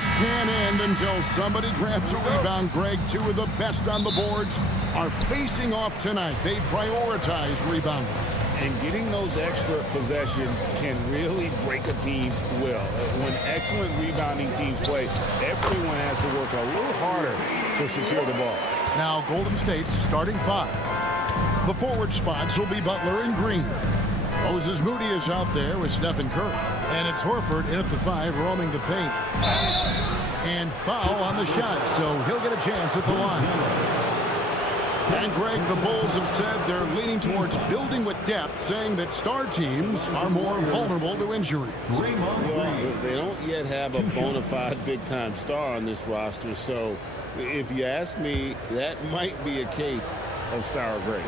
games can't end until somebody grabs a rebound, Greg. Two of the best on the boards are facing off tonight. They prioritize rebounding. And getting those extra possessions can really break a team's will. When excellent rebounding teams play, everyone has to work a little harder to secure the ball. Now Golden State's starting five. The forward spots will be Butler and Green. Moses Moody is out there with Stephen Curry. And it's Horford in at the five, roaming the paint. And foul on the shot, so he'll get a chance at the line. And, Greg, the Bulls have said they're leaning towards building with depth, saying that star teams are more vulnerable to injury. Well, they don't yet have a bona fide big-time star on this roster, so if you ask me, that might be a case of sour grapes.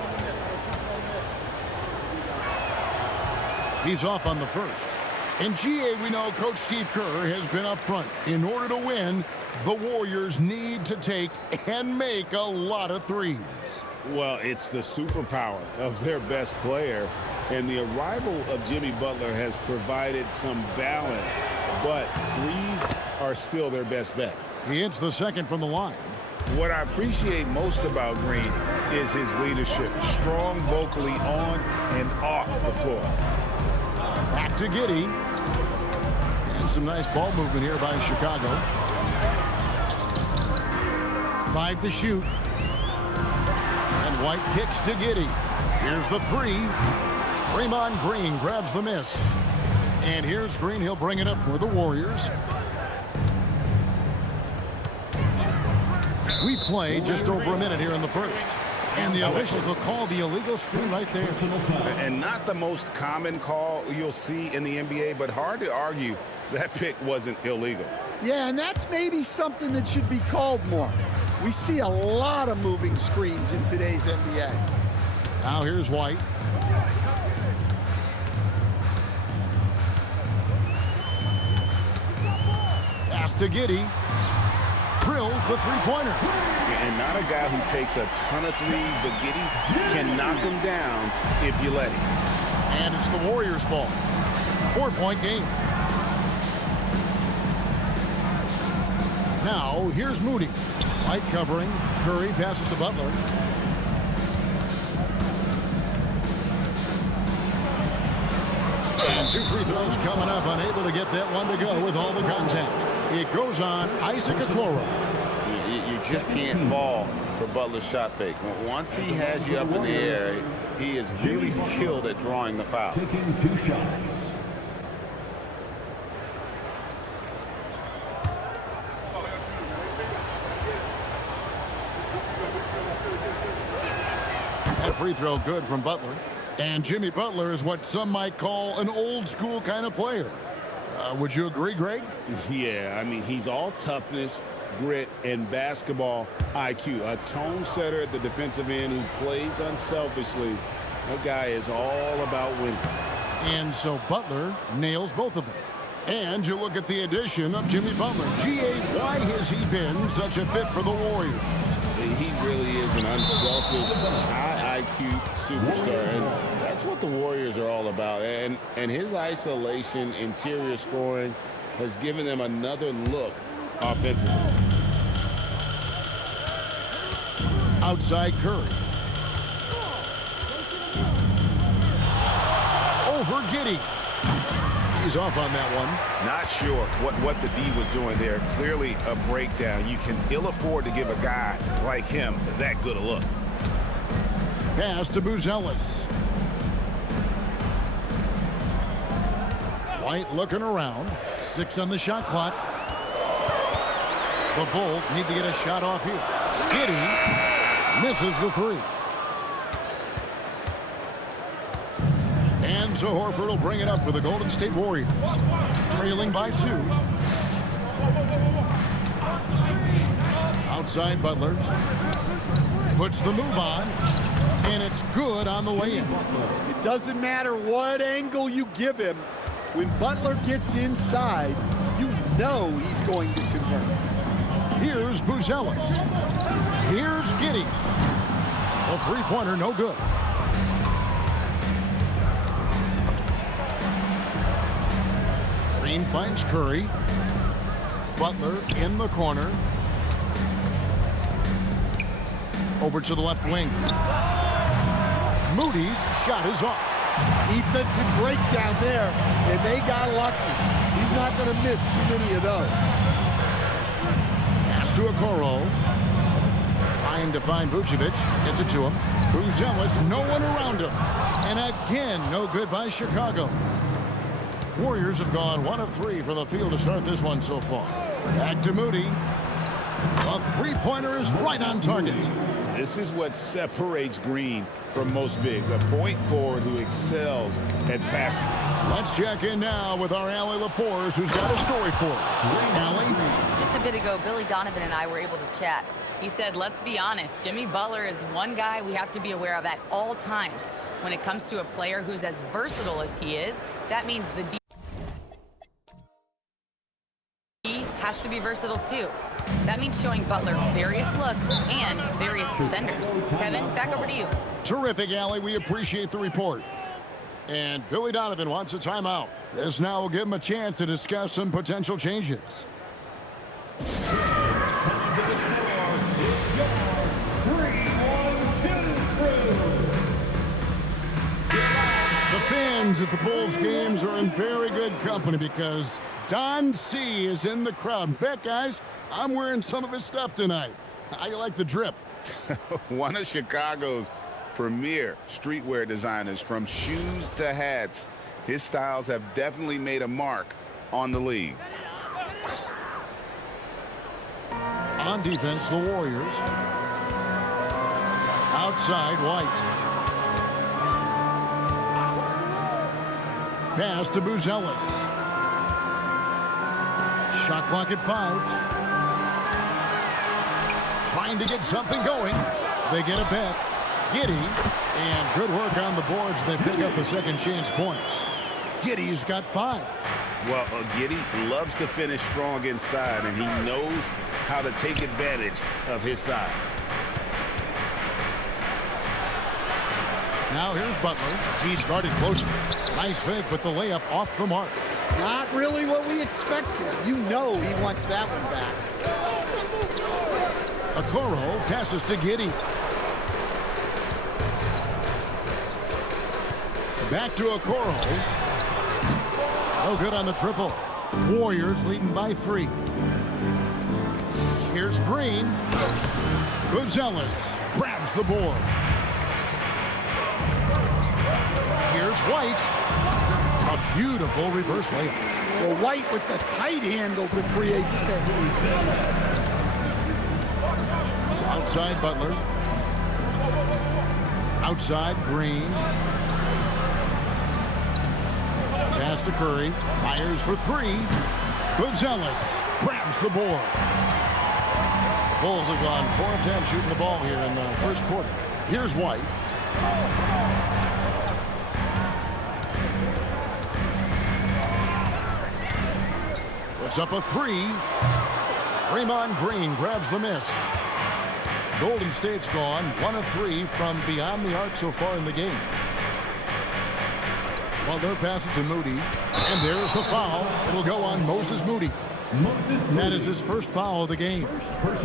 He's off on the first. In GA, we know Coach Steve Kerr has been up front. In order to win, the Warriors need to take and make a lot of threes. Well, it's the superpower of their best player, and the arrival of Jimmy Butler has provided some balance, but threes are still their best bet. He hits the second from the line. What I appreciate most about Green is his leadership, strong vocally on and off the floor. Back to Giddey. And some nice ball movement here by Chicago. 5 to shoot. And White kicks to Giddey. Here's the three. Draymond Green grabs the miss. And here's Green. He'll bring it up for the Warriors. We play just over a minute here in the first. And the officials will call the illegal screen right there. And not the most common call you'll see in the NBA, but hard to argue that pick wasn't illegal. Yeah, and that's maybe something that should be called more. We see a lot of moving screens in today's NBA. Now here's White. Pass to Giddey. Drills the three-pointer. And not a guy who takes a ton of threes, but Giddey can knock them down if you let him. And it's the Warriors' ball. 4-point game. Now, here's Moody. White covering. Curry passes to Butler. And 2 free throws coming up. Unable to get that one to go with all the contact. It goes on Isaac Okoro. You just can't fall for Butler's shot fake. Once he has you up in the air, he is really skilled at drawing the foul. Taking 2 shots. That free throw good from Butler. And Jimmy Butler is what some might call an old school kind of player. Would you agree, Greg? Yeah, I mean, he's all toughness, grit, and basketball IQ. A tone setter at the defensive end who plays unselfishly. That guy is all about winning. And so Butler nails both of them. And you look at the addition of Jimmy Butler. G.A., why has he been such a fit for the Warriors? He really is an unselfish, high IQ superstar, and that's what the Warriors are all about. And his isolation, interior scoring has given them another look offensively. Outside Curry. Over Giddey. He's off on that one. Not sure what the D was doing there. Clearly a breakdown. You can ill afford to give a guy like him that good a look. Pass to Buzelis. White looking around. 6 on the shot clock. The Bulls need to get a shot off here. Giddey misses the three. And so Horford will bring it up for the Golden State Warriors. Trailing by 2. Outside Butler. Puts the move on. And it's good on the way in. It doesn't matter what angle you give him. When Butler gets inside, you know he's going to convert. Here's Buzelis. Here's Giddey. A three-pointer, no good. Green finds Curry. Butler in the corner. Over to the left wing. Moody's shot is off. Defensive breakdown there, and they got lucky. He's not going to miss too many of those. Pass to Okoro. Trying to find Vucevic. Gets it to him. Buzelis, no one around him. And again, no good by Chicago. Warriors have gone 1 of 3 from the field to start this one so far. Back to Moody. A three-pointer is right on target. This is what separates Green from most bigs, a point forward who excels at passing. Let's check in now with our Allie LaForce, who's got a story for us. Allie? Just a bit ago, Billy Donovan and I were able to chat. He said, let's be honest, Jimmy Butler is one guy we have to be aware of at all times. When it comes to a player who's as versatile as he is, that means the D has to be versatile too. That means showing Butler various looks and various defenders. Kevin, back over to you. Terrific, Allie. We appreciate the report. And Billy Donovan wants a timeout. This now will give him a chance to discuss some potential changes. The fans at the Bulls games are in very good company because Don C is in the crowd. In fact, guys, I'm wearing some of his stuff tonight. How you like the drip? One of Chicago's premier streetwear designers, from shoes to hats. His styles have definitely made a mark on the league. On defense, the Warriors. Outside, White. Pass to Buzelis. Shot clock at 5. Trying to get something going. They get it back. Giddey, and good work on the boards. They pick up the second chance points. Giddey's got 5. Well, Giddey loves to finish strong inside, and he knows how to take advantage of his size. Now here's Butler. He's guarded closer. Nice fake, but the layup off the mark. Not really what we expected. You know he wants that one back. Okoro passes to Giddey. Back to Okoro. No good on the triple. Warriors leading by 3. Here's Green. Buzelis grabs the board. Here's White. A beautiful reverse layup. Well, White with the tight handle to create space. Outside Butler. Outside Green. Pass to Curry. Fires for 3. Buzelis grabs the board. Bulls have gone 4 of 10 shooting the ball here in the first quarter. Here's White. Puts up a 3. Draymond Green grabs the miss. Golden State's gone 1 of 3 from beyond the arc so far in the game. Well, they're passing to Moody. And there's the foul. It'll go on Moses Moody. That is his first foul of the game.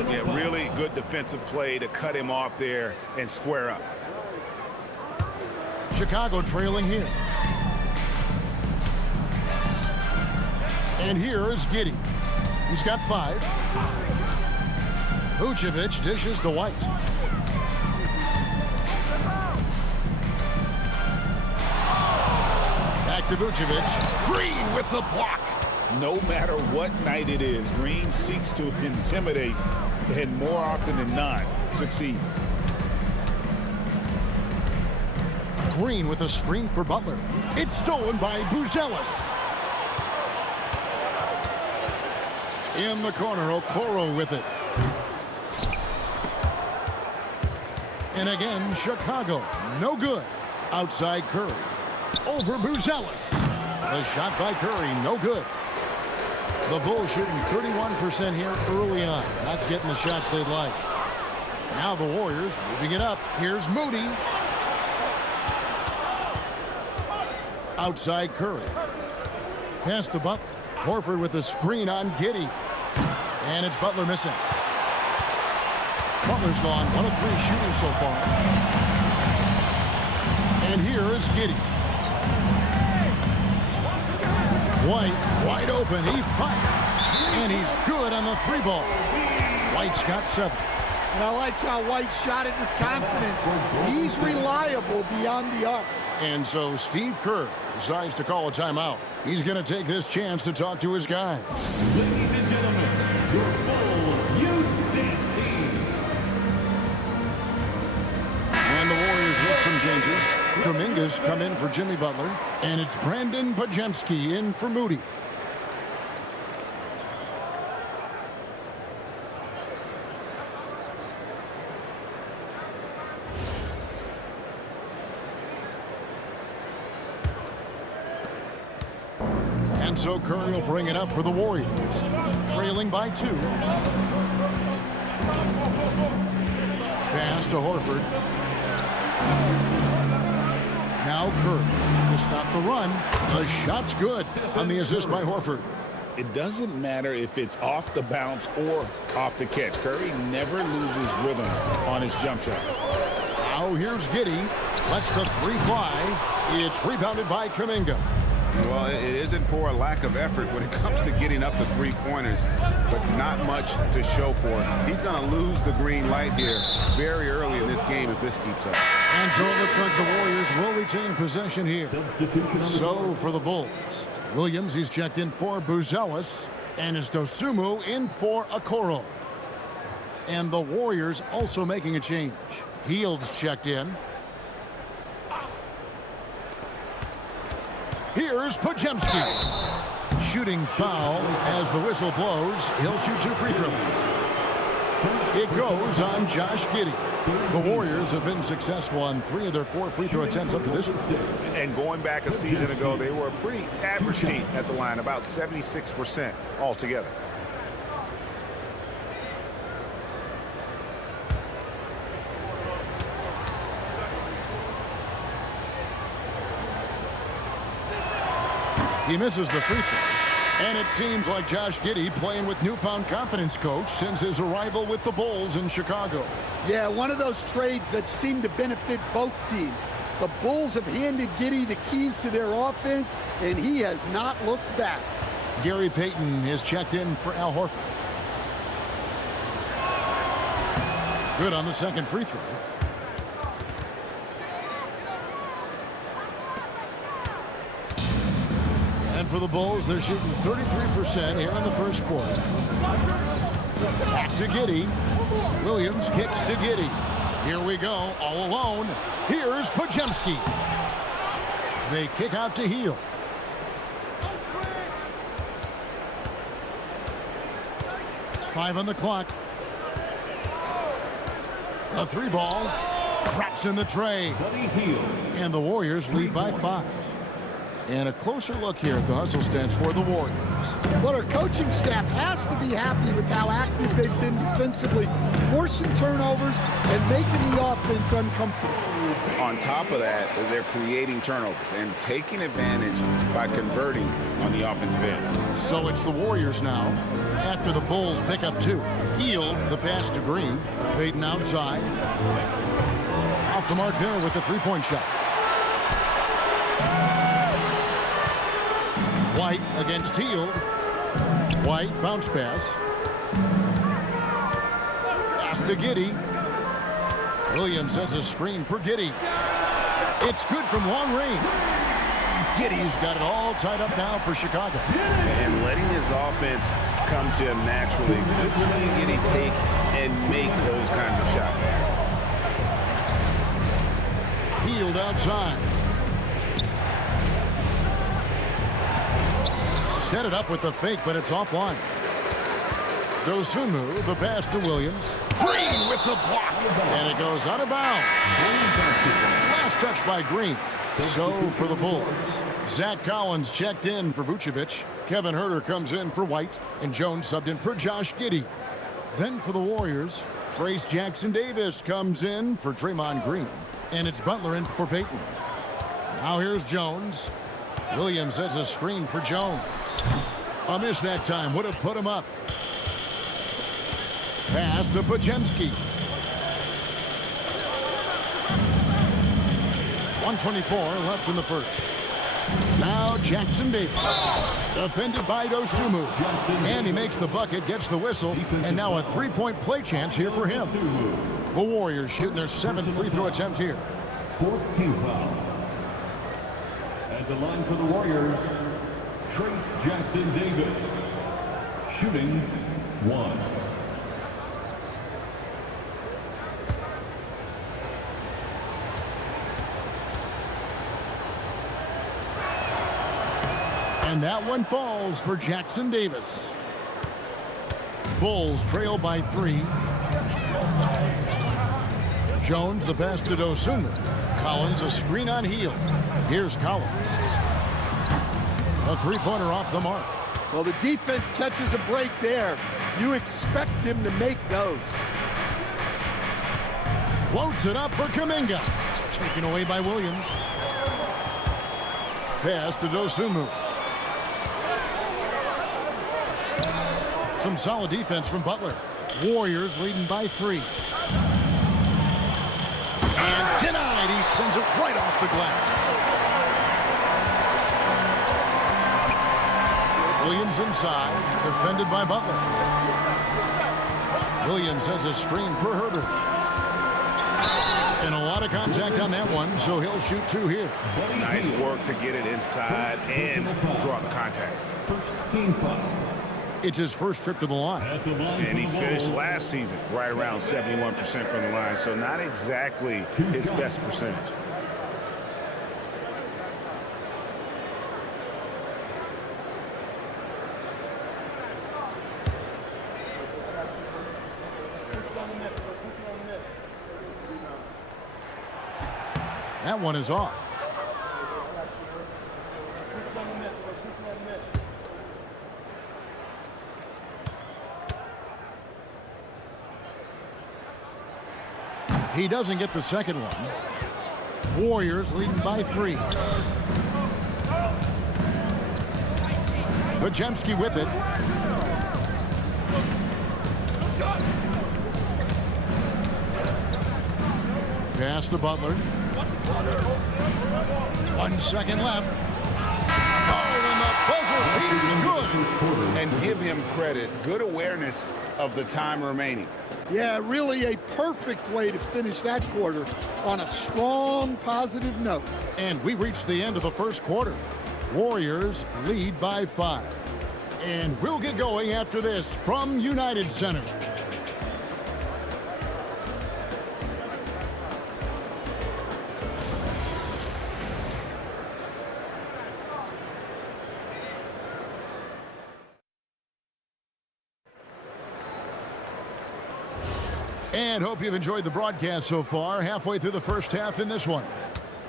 Yeah, really good defensive play to cut him off there and square up. Chicago trailing here. And here is Giddey. He's got 5. Vucevic dishes to White. Back to Vucevic. Green with the block. No matter what night it is, Green seeks to intimidate and more often than not succeeds. Green with a screen for Butler. It's stolen by Buzelis. In the corner, Okoro with it. And again, Chicago, no good. Outside Curry. Over Buzelis. The shot by Curry, no good. The Bulls shooting 31% here early on. Not getting the shots they'd like. Now the Warriors moving it up. Here's Moody. Outside Curry. Pass to Butler. Horford with a screen on Giddey. And it's Butler missing. Butler's gone 1 of 3 shooting so far. And here is Giddey. White, wide open. He fires. And he's good on the 3-ball. White's got 7. And I like how White shot it with confidence. He's reliable beyond the arc. And so Steve Kerr decides to call a timeout. He's going to take this chance to talk to his guys. Ladies and gentlemen, your full youth dance team. And the Warriors with some changes. Dominguez come in for Jimmy Butler. And it's Brandon Podziemski in for Moody. And so Curry will bring it up for the Warriors. Trailing by 2. Pass to Horford. Now Curry to stop the run. The shot's good on the assist by Horford. It doesn't matter if it's off the bounce or off the catch. Curry never loses rhythm on his jump shot. Now here's Giddey. Lets the 3 fly. It's rebounded by Kuminga. Well, it isn't for a lack of effort when it comes to getting up the 3-pointers, but not much to show for it. He's going to lose the green light here very early in this game if this keeps up. And so it looks like the Warriors will retain possession here. So for the Bulls, Williams, he's checked in for Buzelis, and it's Dosumu in for Okoro. And the Warriors also making a change. Hield's checked in. Here's Podziemski. Shooting foul as the whistle blows. He'll shoot 2 free throws. It goes on Josh Giddey. The Warriors have been successful on 3 of their 4 free throw attempts up to this point. And going back a season ago, they were a pretty average team at the line, about 76% altogether. He misses the free throw. And it seems like Josh Giddey playing with newfound confidence, coach, since his arrival with the Bulls in Chicago. Yeah, one of those trades that seem to benefit both teams. The Bulls have handed Giddey the keys to their offense, and he has not looked back. Gary Payton is checked in for Al Horford. Good on the second free throw. And for the Bulls, they're shooting 33% here in the first quarter. Back to Giddey. Williams kicks to Giddey. Here we go, all alone. Here's Podziemski. They kick out to Hield. Five on the clock. A 3-ball. Drops in the tray. And the Warriors lead by 5. And a closer look here at the hustle stats for the Warriors. Well, our coaching staff has to be happy with how active they've been defensively, forcing turnovers and making the offense uncomfortable. On top of that, they're creating turnovers and taking advantage by converting on the offensive end. So it's the Warriors now after the Bulls pick up 2. Hield the pass to Green. Payton outside. Off the mark there with the 3-point shot. White against Hield. White bounce pass. Pass to Giddey. Williams sets a screen for Giddey. It's good from long range. Giddey's got it all tied up now for Chicago. And letting his offense come to him naturally. Good seeing Giddey take and make those kinds of shots. Hield outside. Set it up with the fake, but it's offline. Dosumu, the pass to Williams. Green with the block. And it goes out of bounds. Last touch by Green. So for the Bulls, Zach Collins checked in for Vucevic. Kevin Huerter comes in for White. And Jones subbed in for Josh Giddey. Then for the Warriors, Trace Jackson-Davis comes in for Draymond Green. And it's Butler in for Payton. Now here's Jones. Williams sets a screen for Jones. A miss that time would have put him up. Pass to Podziemski. 1:24 left in the first. Now Jackson Davis. Defended by Dosunmu. And he makes the bucket, gets the whistle, and now a three-point play chance here for him. The Warriors shooting their 7th free throw attempt here. 4th team foul. At the line for the Warriors, Trace Jackson Davis. Shooting 1. And that one falls for Jackson Davis. Bulls trail by 3. Jones the pass to Dosunmu. Collins a screen on heel. Here's Collins. A three-pointer off the mark. Well, the defense catches a break there. You expect him to make those. Floats it up for Kuminga. Taken away by Williams. Pass to Dosunmu. Some solid defense from Butler. Warriors leading by 3. And denied. He sends it right off the glass. Williams inside, defended by Butler. Williams has a screen for Herter. And a lot of contact on that one, so he'll shoot 2 here. Nice work to get it inside and draw the contact. 1st team foul. It's his first trip to the line. And he finished last season right around 71% from the line, so not exactly his best percentage. That one is off. He doesn't get the second one. Warriors leading by 3. Podziemski with it. Pass to Butler. 1 second left. Oh, and the buzzer beater's good. And give him credit. Good awareness of the time remaining. Yeah, really a perfect way to finish that quarter on a strong, positive note. And we reached the end of the first quarter. Warriors lead by 5. And we'll get going after this from United Center. And hope you've enjoyed the broadcast so far. Halfway through the first half in this one.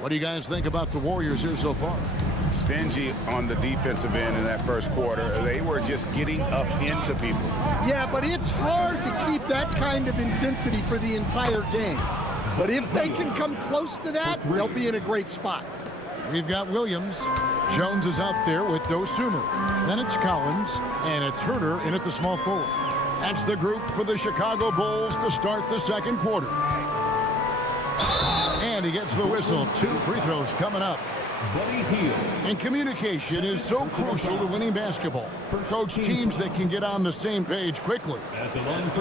What do you guys think about the Warriors here so far? Stingy on the defensive end in that first quarter. They were just getting up into people. Yeah, but it's hard to keep that kind of intensity for the entire game. But if they can come close to that, they'll be in a great spot. We've got Williams. Jones is out there with Dosunmu. Then it's Collins, and it's Herter in at the small forward. That's the group for the Chicago Bulls to start the second quarter. And he gets the whistle. 2 free throws coming up. And communication is so crucial to winning basketball. Coach, teams that can get on the same page quickly,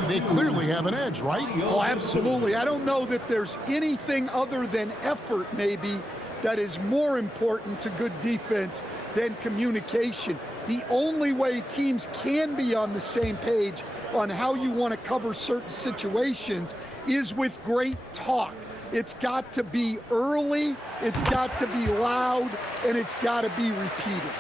they clearly have an edge, right? Oh, absolutely. I don't know that there's anything other than effort, maybe, that is more important to good defense than communication. The only way teams can be on the same page on how you want to cover certain situations is with great talk. It's got to be early, it's got to be loud, and it's got to be repeated.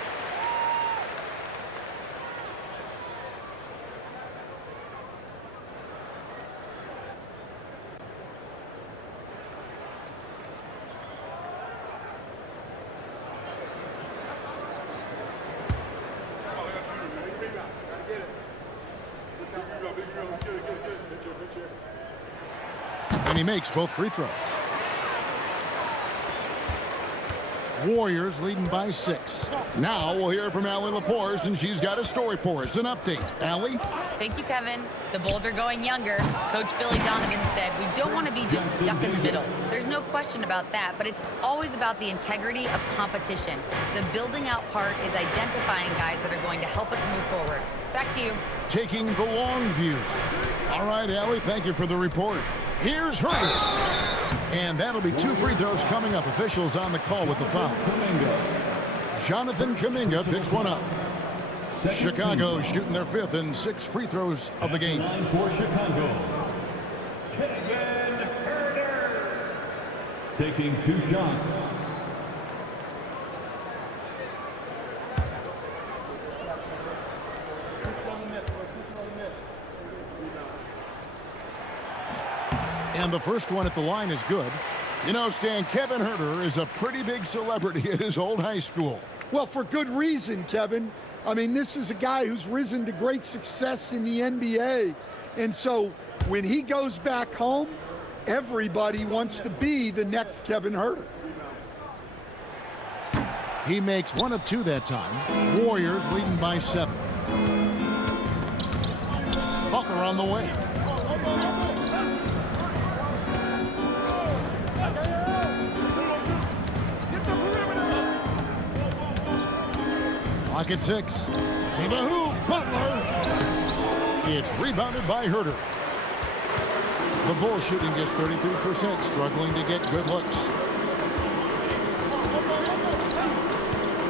And he makes both free throws. Warriors leading by 6. Now we'll hear from Allie LaForce, and she's got a story for us. An update. Allie? Thank you, Kevin. The Bulls are going younger. Coach Billy Donovan said, we don't want to be just stuck in the middle. There's no question about that, but it's always about the integrity of competition. The building out part is identifying guys that are going to help us move forward. Back to you. Taking the long view. All right, Allie, thank you for the report. Here's Herder. And that'll be 2 free throws coming up. Officials on the call with the foul. Jonathan Kuminga picks one up. Chicago shooting their 5th and 6th free throws of the game. For Chicago, Kevin Herder taking 2 shots. And the first one at the line is good. You know, Stan, Kevin Herder is a pretty big celebrity at his old high school. Well, for good reason, Kevin. I mean, this is a guy who's risen to great success in the NBA. And so when he goes back home, everybody wants to be the next Kevin Herder. He makes 1 of 2 that time. Warriors leading by 7. Butler on the way. Clock at 6. To the hoop, Butler. It's rebounded by Herder. The Bulls shooting just 33%, struggling to get good looks.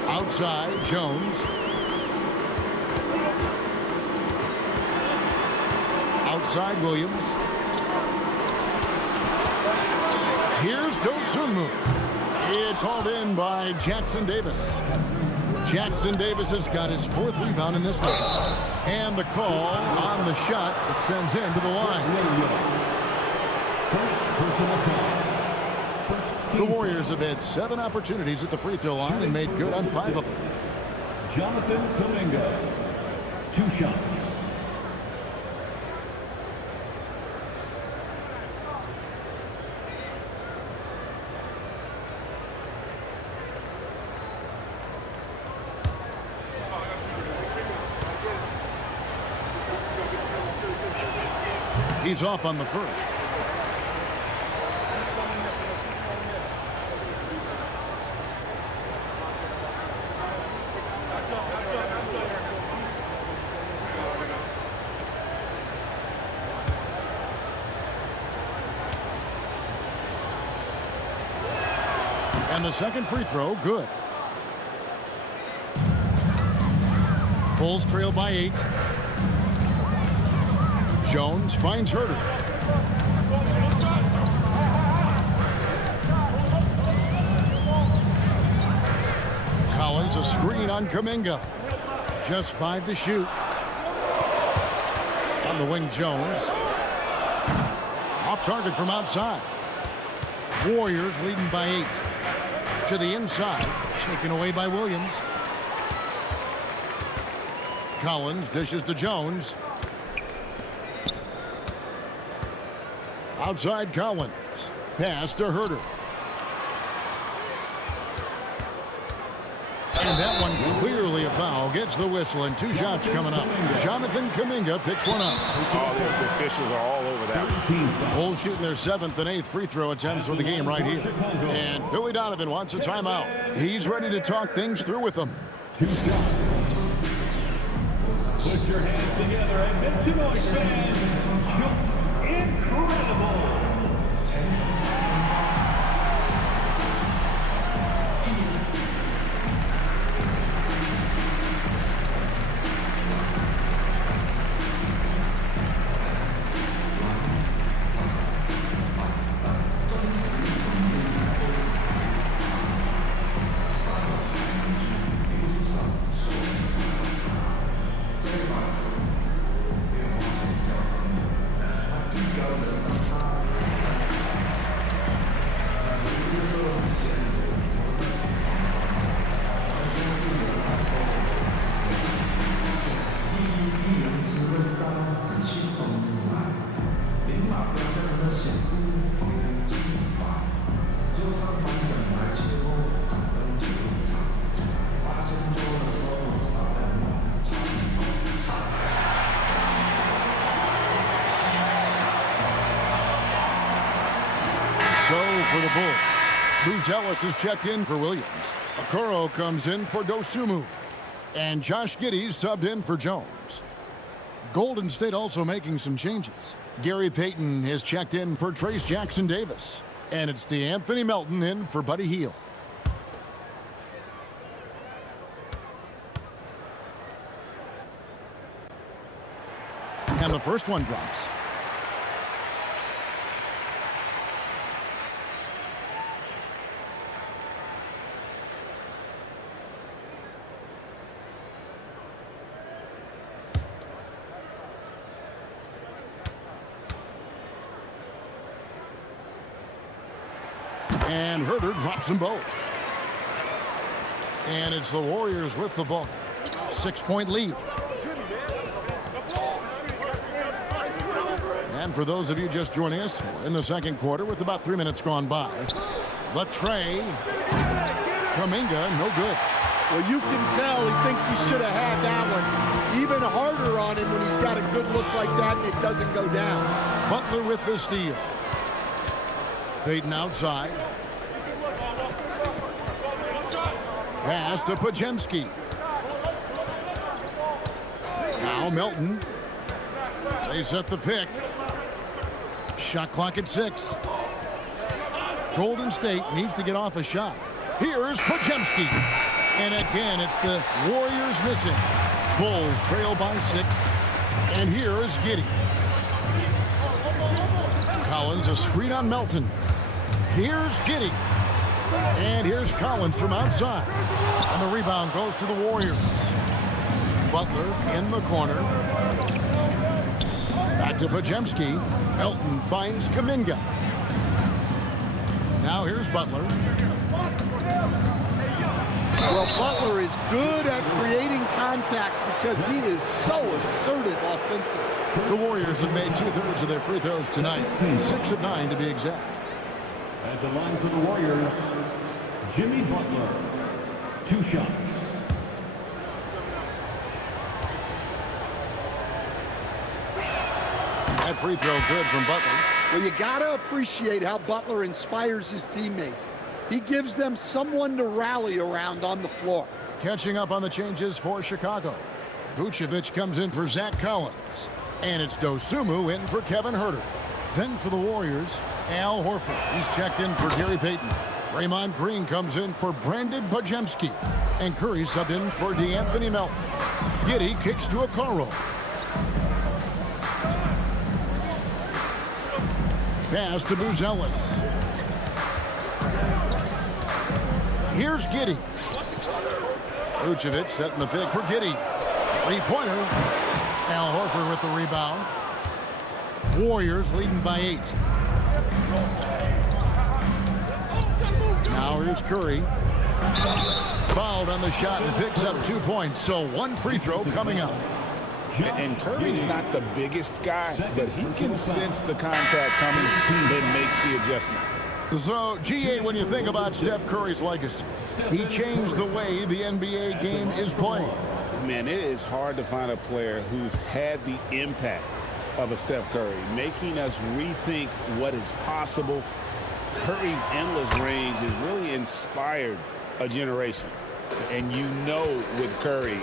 Outside, Jones. Outside, Williams. Here's Dosunmu. It's hauled in by Jackson Davis. Jackson Davis has got his 4th rebound in this one. And the call on the shot that sends him to the line. The Warriors have had 7 opportunities at the free throw line and made good on 5 of them. Jonathan Kuminga, 2 shots. He's off on the first. And the second free throw, good. Bulls trail by 8. Jones finds Herder. Collins a screen on Kuminga. Just 5 to shoot. On the wing, Jones. Off target from outside. Warriors leading by 8. To the inside. Taken away by Williams. Collins dishes to Jones. Outside Collins. Pass to Herder. And that one clearly a foul. Gets the whistle and 2 shots coming up. Jonathan Kuminga picks one up. The officials are all over that one. Bulls shooting their 7th and 8th free throw attempts for the game right here. And Billy Donovan wants a timeout. He's ready to talk things through with them. 2 shots. Put your hands together and make some noise, fans. Incredible. for the Bulls. Buzelis is checked in for Williams. Okoro comes in for Dosunmu. And Josh Giddey subbed in for Jones. Golden State also making some changes. Gary Payton is checked in for Trace Jackson-Davis. And it's DeAnthony Melton in for Buddy Hield. And the first one drops. And Herter drops them both. And it's the Warriors with the ball. 6-point lead. And for those of you just joining us, we're in the second quarter with about 3 minutes gone by. The tray. Kuminga, no good. Well, you can tell he thinks he should have had that one. Even harder on him when he's got a good look like that and it doesn't go down. Butler with the steal. Payton outside. Pass to Podziemski. Now Melton. They set the pick. Shot clock at 6. Golden State needs to get off a shot. Here's Podziemski. And again, it's the Warriors missing. Bulls trail by 6. And here is Giddey. Collins, a screen on Melton. Here's Giddey. And here's Collins from outside. And the rebound goes to the Warriors. Butler in the corner. Back to Podziemski. Melton finds Kuminga. Now here's Butler. Well, Butler is good at creating contact because he is so assertive offensively. The Warriors have made 2/3 of their free throws tonight. 6 of 9 to be exact. At the line for the Warriors, Jimmy Butler, 2 shots. That free throw good from Butler. Well, you got to appreciate how Butler inspires his teammates. He gives them someone to rally around on the floor. Catching up on the changes for Chicago. Vucevic comes in for Zach Collins. And it's Dosunmu in for Kevin Herter. Then for the Warriors, Al Horford. He's checked in for Gary Payton. Draymond Green comes in for Brandon Podziemski. And Curry subbed in for DeAnthony Melton. Giddey kicks to Okoro. Pass to Buzelis. Here's Giddey. Vucevic setting the pick for Giddey. 3-pointer. Al Horford with the rebound. Warriors leading by 8. Now here's Curry. Fouled on the shot and picks up 2 points. So 1 free throw coming up. And Curry's not the biggest guy, but he can sense the contact coming and makes the adjustment. So, GA, when you think about Steph Curry's legacy, he changed the way the NBA game is played. Man, it is hard to find a player who's had the impact of a Steph Curry, making us rethink what is possible. Curry's endless range has really inspired a generation. And you know with Curry,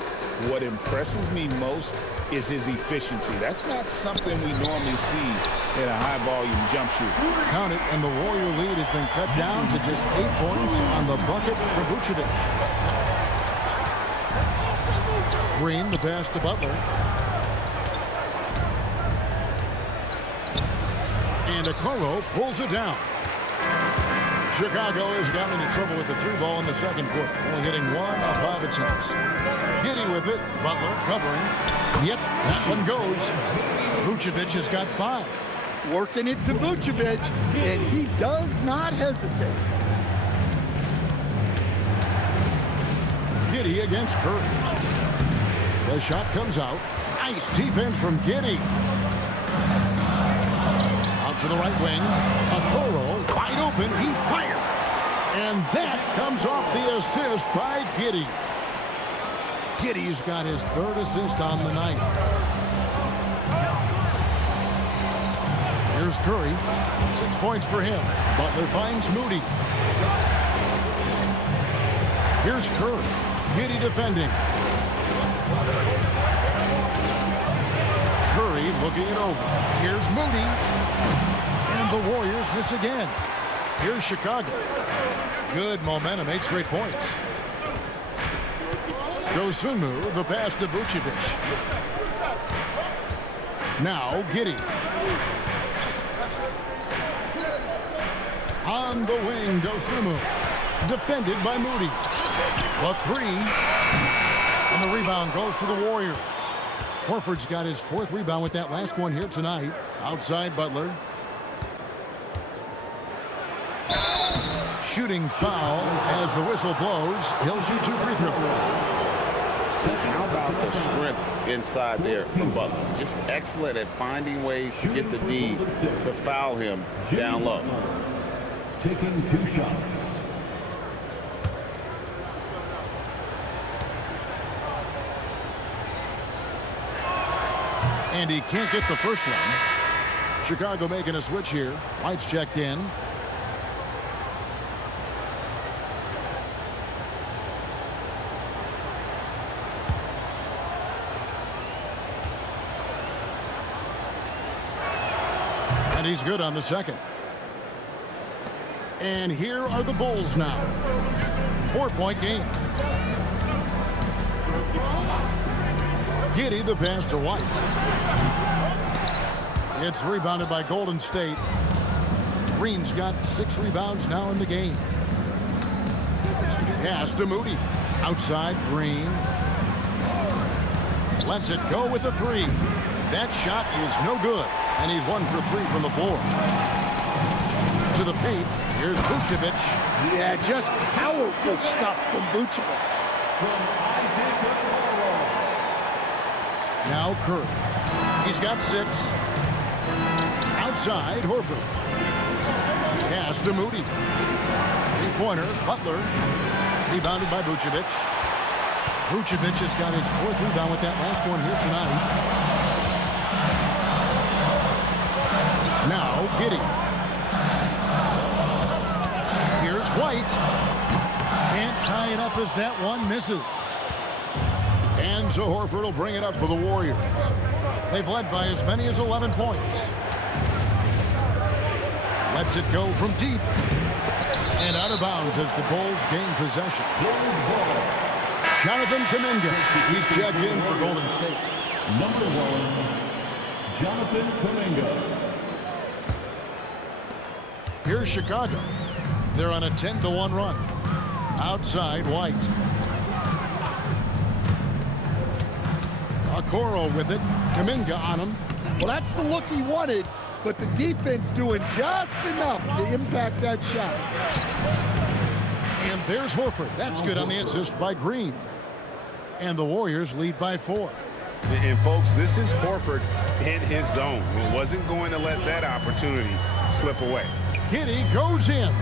what impresses me most is his efficiency. That's not something we normally see in a high-volume jump shoot. Count it, and the Warrior lead has been cut down to just 8 points on the bucket for Vucevic. Green, the pass to Butler. And Okoro pulls it down. Chicago has gotten into trouble with the 3 ball in the second quarter, only hitting 1 of 5 attempts. Giddey with it. Butler covering. Yep, that one goes. Vucevic has got 5. Working it to Vucevic, and he does not hesitate. Giddey against Curry. The shot comes out. Nice defense from Giddey. Out to the right wing. Okoro wide open. He fires. And that comes off the assist by Giddey. Giddey's got his 3rd assist on the night. Here's Here's Curry. 6 points for him. Butler finds Moody. Here's Curry. Giddey defending. Curry looking it over. Here's Moody. And the Warriors miss again. Here's Chicago. Good momentum, 8 straight points. Dosunmu, the pass to Vucevic. Now Giddey. On the wing, Dosunmu. Defended by Moody. A 3. And the rebound goes to the Warriors. Horford's got his 4th rebound with that last one here tonight. Outside Butler. Shooting foul as the whistle blows. He'll shoot 2 free throws. How about the strength inside there from Butler? Just excellent at finding ways to get the D to foul him down low. Taking 2 shots. And he can't get the first one. Chicago making a switch here. White's checked in. And he's good on the second. And here are the Bulls now. 4-point game. Giddey the pass to White. It's rebounded by Golden State. Green's got 6 rebounds now in the game. Pass to Moody. Outside Green. Lets it go with a 3. That shot is no good. And he's 1 for 3 from the floor. To the paint. Here's Vucevic. Yeah, just powerful stuff from Vucevic. Now Curry. He's got 6. Outside, Horford. Pass to Moody. 3-pointer, Butler. Rebounded by Vucevic. Vucevic has got his 4th rebound with that last one here tonight. Now Giddey. Here's White. Can't tie it up as that one misses. And so Horford will bring it up for the Warriors. They've led by as many as 11 points. Lets it go from deep. And out of bounds as the Bulls gain possession. Jonathan Kuminga. He's checked in for Golden State. Number 1, Jonathan Kuminga. Here's Chicago. They're on a 10-1 run. Outside, White. Okoro with it. Kuminga on him. Well, that's the look he wanted, but the defense doing just enough to impact that shot. And there's Horford. That's good on the assist by Green. And the Warriors lead by 4. And folks, this is Horford in his zone. He wasn't going to let that opportunity slip away. Giddey goes in.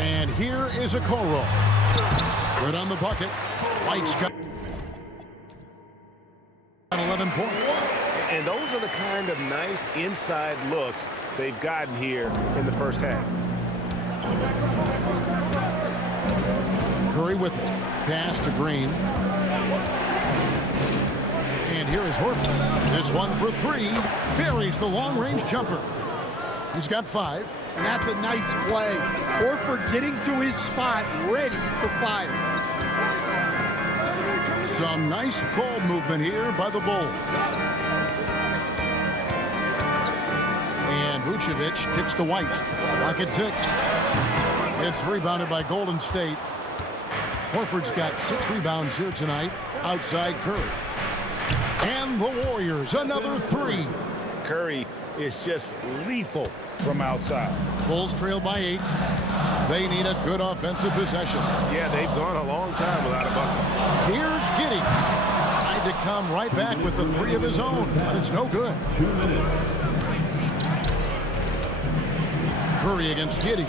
And here is Okoro. Good on the bucket. White's got 11 points. And those are the kind of nice inside looks they've gotten here in the first half. Curry with it. Pass to Green. And here is Horford. This one for 3. Buries the long-range jumper. He's got 5. And that's a nice play. Horford getting to his spot, ready to fire. Some nice ball movement here by the Bulls. And Vucevic kicks to White. Lock at 6. It's rebounded by Golden State. Horford's got 6 rebounds here tonight. Outside Curry. And the Warriors, another 3. Curry is just lethal from outside. Bulls trail by 8. They need a good offensive possession. Yeah, they've gone a long time without a bucket. Here's Giddey. Tried to come right back with the 3 of his own, but it's no good. 2 minutes. Curry against Giddey.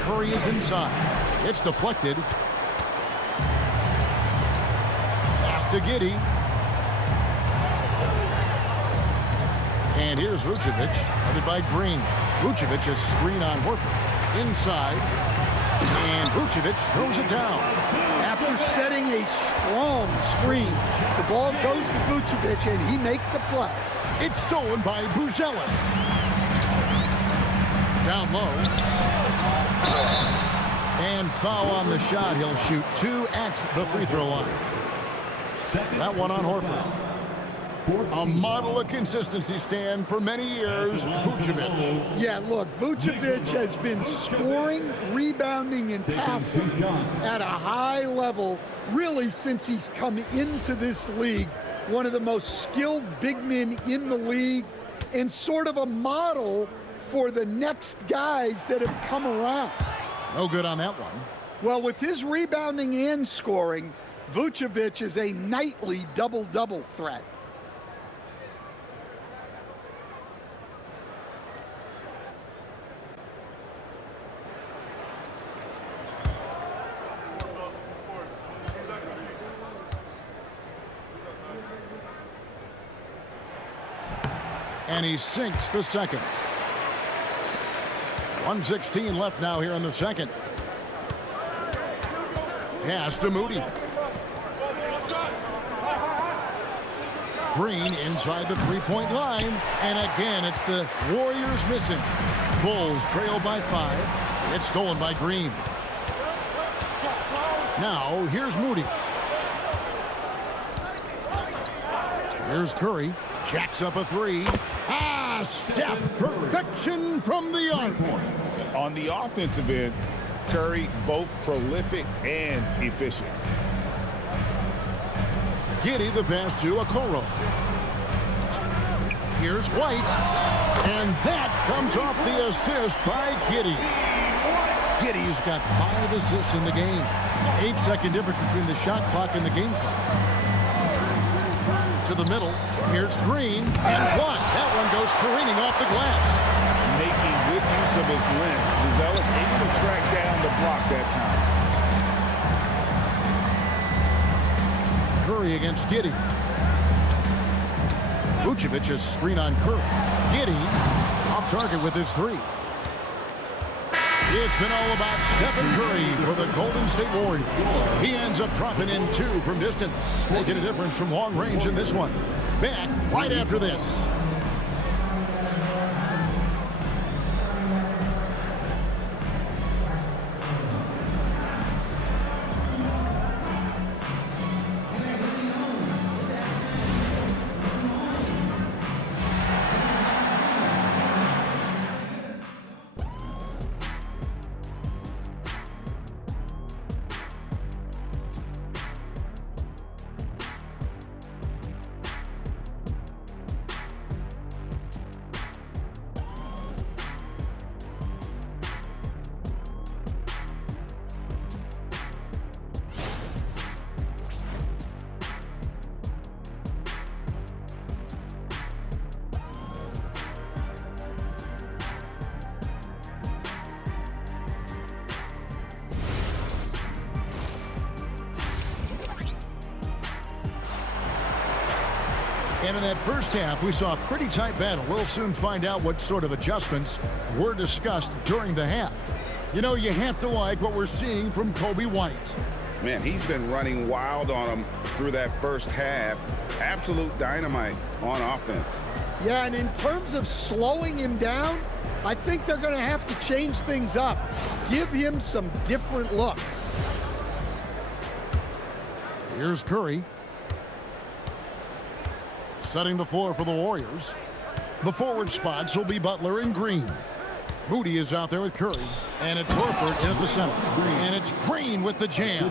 Curry is inside. It's deflected. to Giddey. And here's Vucevic, headed by Green. Vucevic is screen on Horford. Inside. And Vucevic throws it down. After setting a strong screen, the ball goes to Vucevic, and he makes a play. It's stolen by Buzelis. Down low. And foul on the shot. He'll shoot 2 at the free throw line. That one on Horford. A model of consistency, Stan, for many years, Vucevic. Yeah, look, Vucevic has been scoring, rebounding, and passing at a high level really since he's come into this league. One of the most skilled big men in the league and sort of a model for the next guys that have come around. No good on that one. Well, with his rebounding and scoring, Vucevic is a nightly double-double threat. And he sinks the second. 1:16 left now here in the second. Pass to Moody. Green inside the three-point line. And again, it's the Warriors missing. Bulls trail by 5. It's stolen by Green. Now, here's Moody. Here's Curry. Jacks up a 3. Steph, perfection from the arc. On the offensive end, Curry both prolific and efficient. Giddey the pass to Okoro. Here's White. And that comes off the assist by Giddey. Giddey's got 5 assists in the game. 8-second difference between the shot clock and the game clock. To the middle. Here's Green. And one. That one goes careening off the glass. Making good use of his length. Buzelis able to track down the block that time. Curry against Giddey. Vucevic's screen on Curry. Giddey off target with his 3. It's been all about Stephen Curry for the Golden State Warriors. He ends up dropping in 2 from distance, making a difference from long range in this one. Back right after this. And in that first half, we saw a pretty tight battle. We'll soon find out what sort of adjustments were discussed during the half. You know, you have to like what we're seeing from Kobe White. Man, he's been running wild on him through that first half. Absolute dynamite on offense. Yeah, and in terms of slowing him down, I think they're going to have to change things up. Give him some different looks. Here's Curry. Setting the floor for the Warriors. The forward spots will be Butler and Green. Moody is out there with Curry. And it's Horford in at the center. And it's Green with the jam.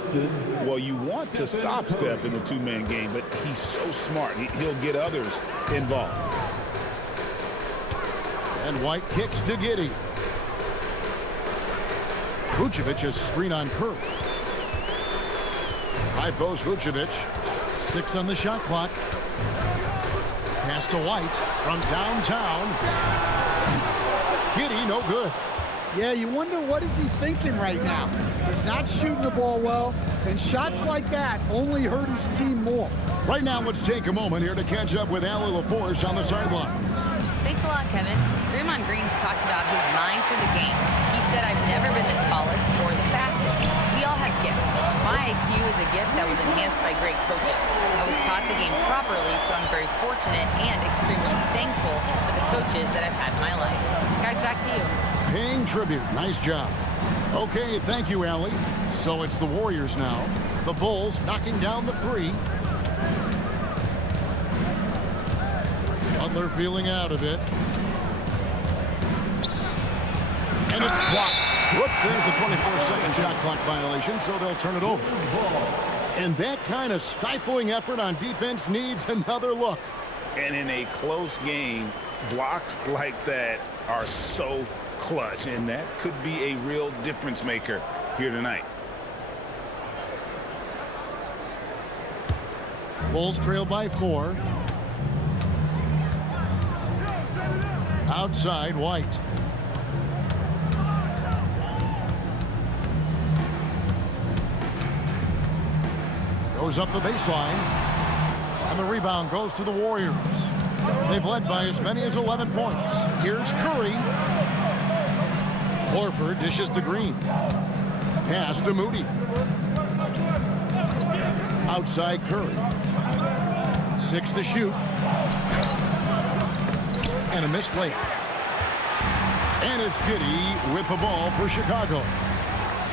Well, you want to stop Steph in the 2-man game, but he's so smart. He'll get others involved. And White kicks to Giddey. Vucevic's screen on Curry. High post Vucevic. 6 on the shot clock. Pass to White from downtown. Giddey, no good. Yeah, you wonder what is he thinking right now. He's not shooting the ball well, and shots like that only hurt his team more. Right now, let's take a moment here to catch up with Allie LaForce on the sideline. Thanks a lot, Kevin. Draymond Green's talked about his mind for the game. He said, I've never been the tallest or the fastest. We all have gifts. My IQ is a gift that was enhanced by great coaches. I was taught the game properly, so I'm very fortunate and extremely thankful for the coaches that I've had in my life. Guys, back to you. Paying tribute. Nice job. Okay, thank you, Allie. So it's the Warriors now. The Bulls knocking down the three. Butler feeling out a bit. And it's blocked. Whoops, there's the 24-second shot clock violation, so they'll turn it over. And that kind of stifling effort on defense needs another look. And in a close game, blocks like that are so clutch, and that could be a real difference maker here tonight. Bulls trail by 4. Outside, White. Goes up the baseline. And the rebound goes to the Warriors. They've led by as many as 11 points. Here's Curry. Horford dishes to Green. Pass to Moody. Outside Curry. 6 to shoot. And a missed layup. And it's Giddey with the ball for Chicago.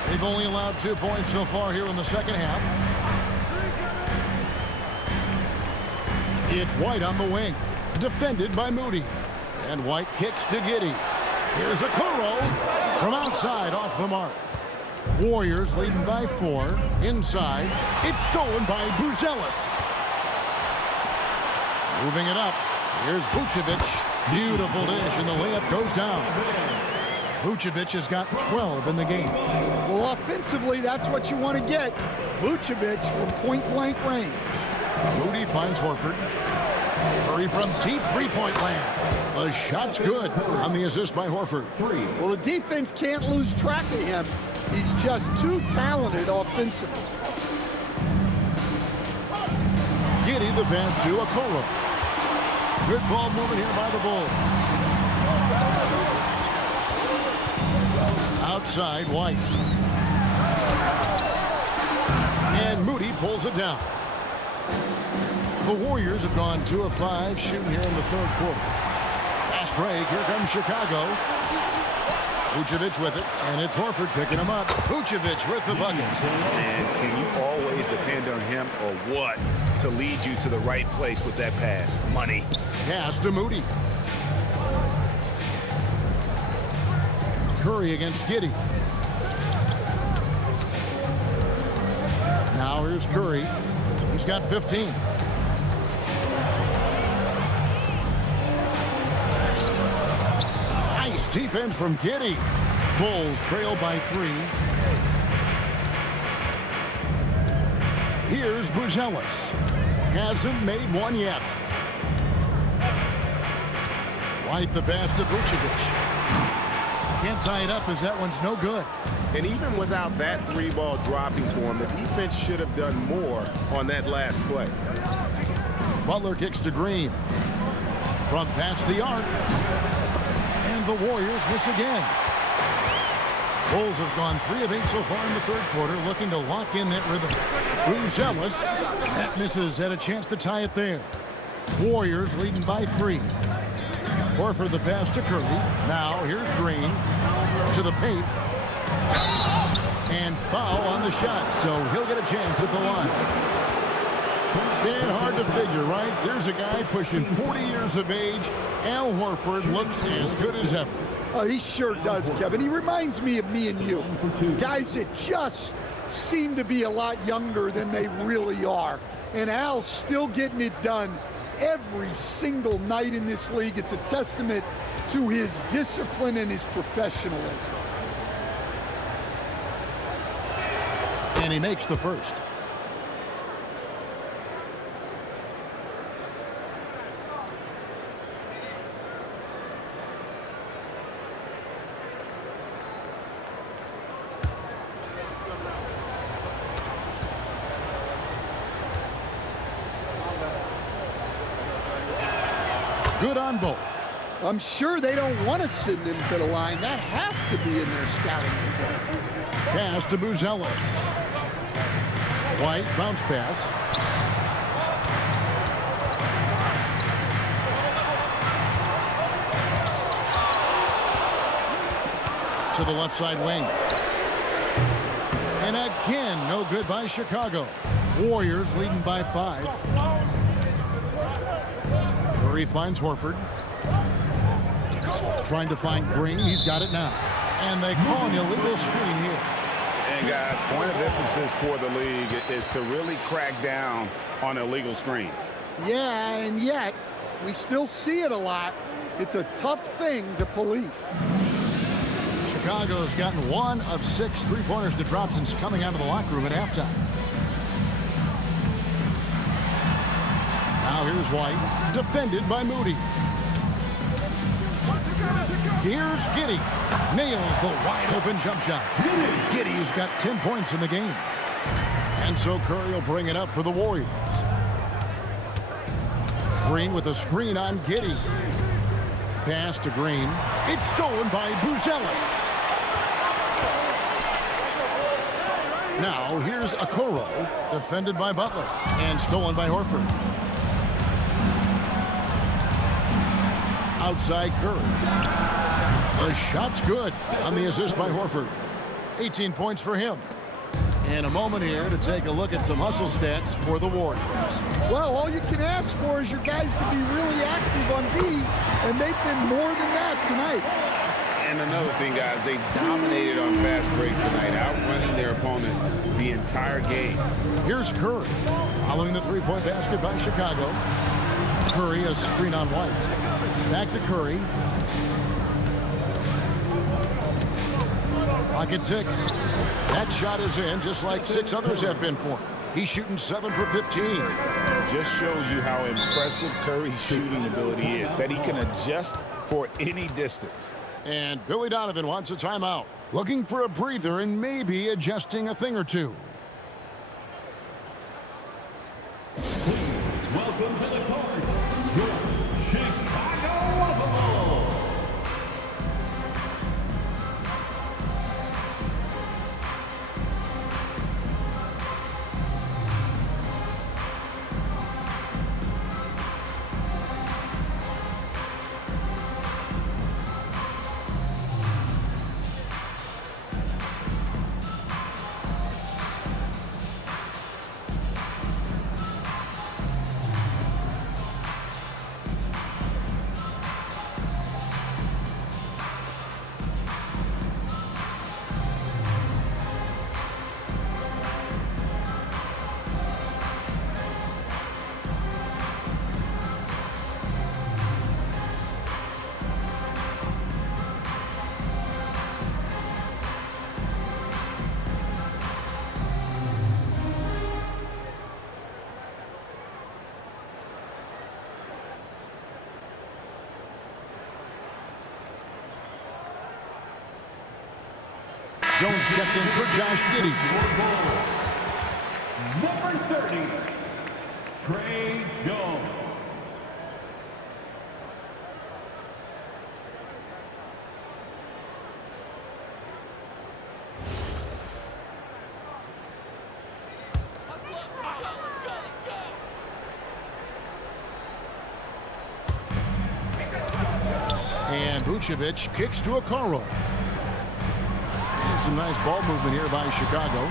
They've only allowed 2 points so far here in the second half. It's White on the wing. Defended by Moody. And White kicks to Giddey. Here's a Kuro from outside off the mark. Warriors leading by 4. Inside. It's stolen by Buzelis. Moving it up. Here's Vucevic. Beautiful dish, and the layup goes down. Vucevic has got 12 in the game. Well, offensively, that's what you want to get. Vucevic from point-blank range. Moody finds Horford. Curry from deep three-point land. The shot's good on the assist by Horford. Well, the defense can't lose track of him. He's just too talented offensively. Giddey the pass to Okoro. Good ball movement here by the Bulls. Outside, White. And Moody pulls it down. The Warriors have gone 2 of 5 shooting here in the third quarter. Fast break. Here comes Chicago. Vucevic with it, and it's Horford picking him up. Vucevic with the bucket. And can you always depend on him or what to lead you to the right place with that pass? Money. Pass to Moody. Curry against Giddey. Now here's Curry. He's got 15. Nice defense from Giddey. Bulls trail by 3. Here's Buzelis. Hasn't made one yet. White the pass to Vucevic. Can't tie it up as that one's no good. And even without that 3-ball dropping for him, the defense should have done more on that last play. Butler kicks to Green. From past the arc. And the Warriors miss again. Bulls have gone 3 of 8 so far in the third quarter, looking to lock in that rhythm. Buzelis. That misses. Had a chance to tie it there. Warriors leading by 3. Horford the pass to Curry. Now here's Green to the paint. And foul on the shot, so he'll get a chance at the line. And hard to figure, right? There's a guy pushing 40 years of age. Al Horford looks as good as ever. Oh, he sure does, Kevin. He reminds me of me and you. Guys that just seem to be a lot younger than they really are. And Al's still getting it done every single night in this league. It's a testament to his discipline and his professionalism. And he makes the first. Good on both. I'm sure they don't want to send him to the line. That has to be in their scouting report. Pass to Buzelis. White, bounce pass. To the left side wing. And again, no good by Chicago. Warriors leading by 5. Curry finds Horford. Trying to find Green. He's got it now. And they call an illegal screen here. And guys, point of emphasis for the league is to really crack down on illegal screens. Yeah, and yet we still see it a lot. It's a tough thing to police. Chicago's gotten 1 of 6 3-pointers to drop since coming out of the locker room at halftime. Now here's White, defended by Moody. Here's Giddey. Nails the wide-open jump shot. Giddey's got 10 points in the game. And so Curry will bring it up for the Warriors. Green with a screen on Giddey. Pass to Green. It's stolen by Buzelis. Now here's Okoro, defended by Butler, and stolen by Horford. Outside Curry. The shot's good on the assist by Horford. 18 points for him. And a moment here to take a look at some hustle stats for the Warriors. Well, all you can ask for is your guys to be really active on D, and they've been more than that tonight. And another thing, guys, they dominated on fast break tonight, outrunning their opponent the entire game. Here's Curry, following the three-point basket by Chicago. Curry, a screen on White. Back to Curry. Pocket 6. That shot is in, just like 6 others have been for him. He's shooting 7 for 15. Just shows you how impressive Curry's shooting ability is, that he can adjust for any distance. And Billy Donovan wants a timeout, looking for a breather and maybe adjusting a thing or two. Welcome to the court, your Chicago Bulls. Jones checked in for Josh Giddey. Number 30, Trey Jones. And Vucevic kicks to Okoro. And some nice ball movement here by Chicago.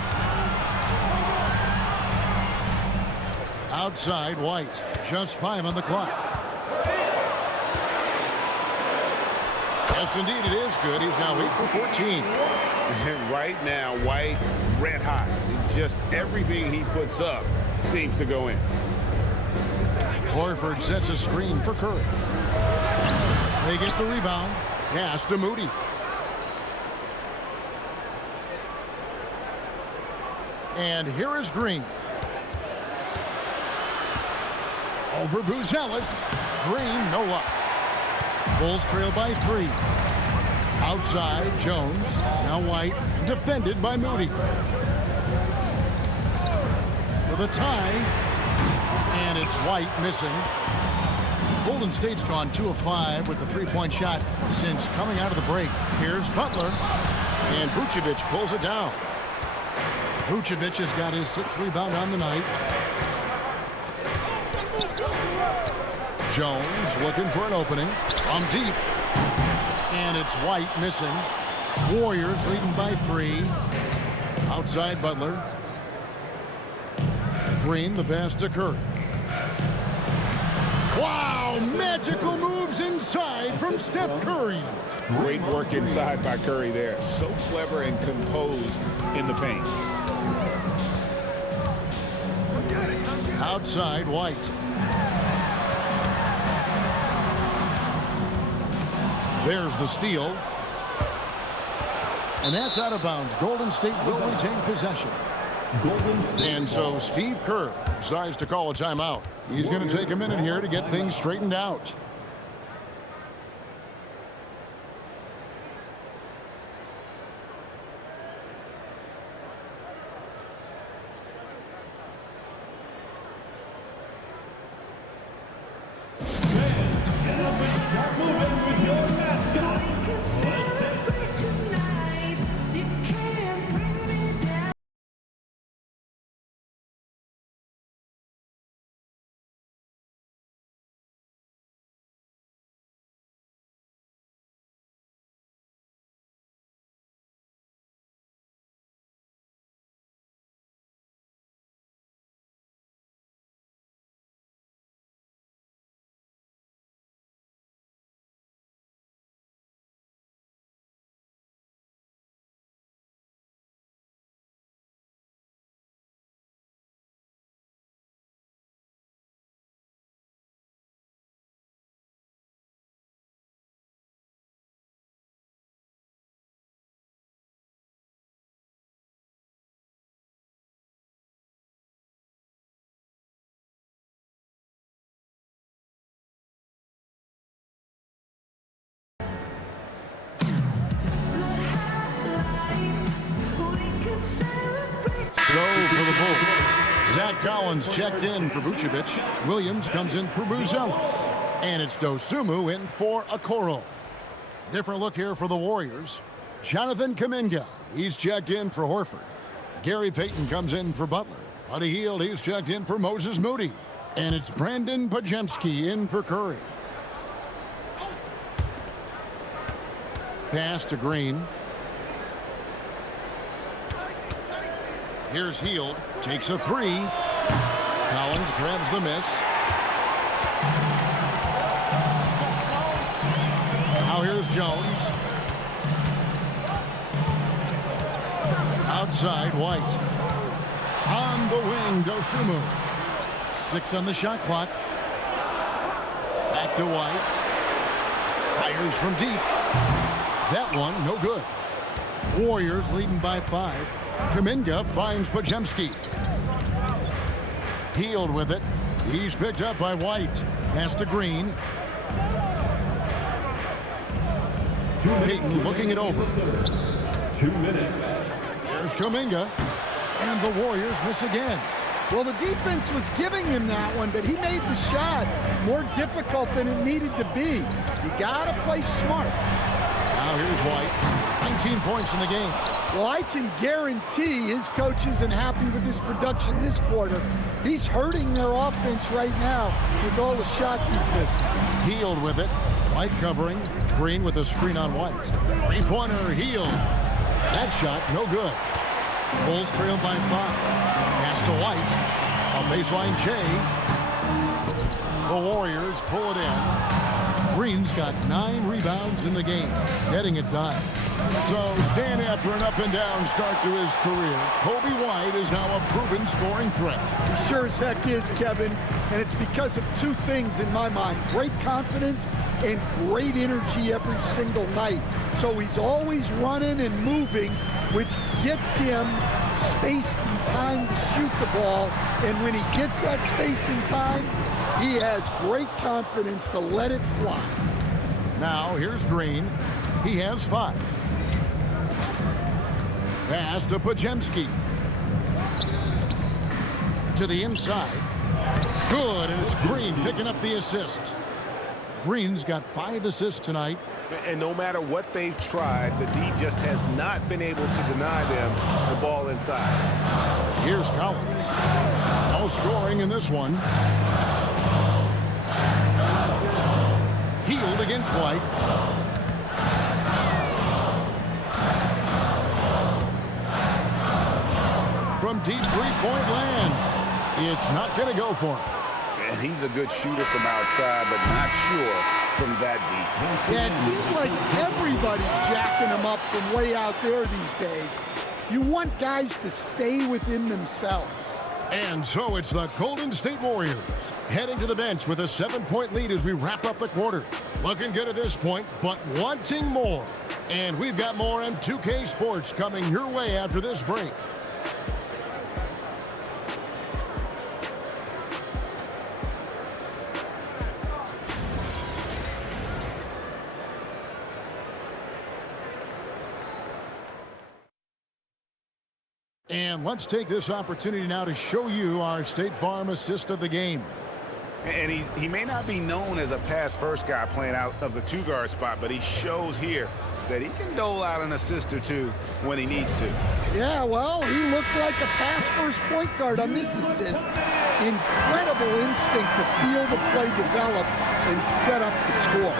Outside, White. Just 5 on the clock. Yes, indeed, it is good. He's now 8 for 14. And right now, White red hot. Just everything he puts up seems to go in. Horford sets a screen for Curry. They get the rebound. Pass to Moody. And here is Green. Over Buzelis. Green, no luck. Bulls trail by 3. Outside, Jones. Now White, defended by Moody. For the tie. And it's White missing. Golden State's gone 2 of 5 with the three-point shot since coming out of the break. Here's Butler, and Vucevic pulls it down. Vucevic has got his 6th rebound on the night. Jones looking for an opening from deep, and it's White missing. Warriors leading by 3. Outside Butler. Green, the pass to Curry. Wow, magical moves inside from Steph Curry. Great work inside by Curry there. So clever and composed in the paint. Outside White. There's the steal. And that's out of bounds. Golden State will retain possession. And so Steve Kerr decides to call a timeout. He's going to take a minute here to get things straightened out. So for the Bulls, Zach Collins checked in for Vucevic. Williams comes in for Buzelis. And it's Dosunmu in for Okoro. Different look here for the Warriors. Jonathan Kuminga, he's checked in for Horford. Gary Payton comes in for Butler. Buddy Hield, he's checked in for Moses Moody. And it's Brandon Podziemski in for Curry. Pass to Green. Here's Hield, takes a 3. Collins grabs the miss. Now here's Jones. Outside White. On the wing, Dosunmu. 6 on the shot clock. Back to White. Fires from deep. That one, no good. Warriors leading by 5. Kuminga finds Podziemski. Hield with it. He's picked up by White. Pass to Green. Payton looking it over. 2 minutes. There's Kuminga. And the Warriors miss again. Well, the defense was giving him that one, but he made the shot more difficult than it needed to be. You got to play smart. Now here's White. 19 points in the game. Well, I can guarantee his coach isn't happy with his production this quarter. He's hurting their offense right now with all the shots he's missing. Hield with it. White covering. Green with a screen on White. Three-pointer, Hield. That shot, no good. Bulls trailed by 5. Pass to White. A baseline Shai. The Warriors pull it in. Green's got 9 rebounds in the game, getting it done. So, staying after an up-and-down start to his career, Kobe White is now a proven scoring threat. He sure as heck is, Kevin, and it's because of 2 things in my mind. Great confidence and great energy every single night. So he's always running and moving, which gets him space and time to shoot the ball. And when he gets that space and time, he has great confidence to let it fly. Now, here's Green. He has 5. Pass to Podziemski. To the inside. Good, and it's Green picking up the assist. Green's got 5 assists tonight. And no matter what they've tried, the D just has not been able to deny them the ball inside. Here's Collins. No scoring in this one. Healed against White. From deep three-point land. It's not going to go for him. And he's a good shooter from outside, but not sure from that deep. Yeah, it seems like everybody's jacking him up from way out there these days. You want guys to stay within themselves. And so it's the Golden State Warriors heading to the bench with a 7-point lead as we wrap up the quarter. Looking good at this point, but wanting more. And we've got more M2K Sports coming your way after this break. And let's take this opportunity now to show you our State Farm assist of the game. And he may not be known as a pass-first guy playing out of the two-guard spot, but he shows here that he can dole out an assist or two when he needs to. Yeah, well, he looked like a pass-first point guard on this assist. Incredible instinct to feel the play develop and set up the score.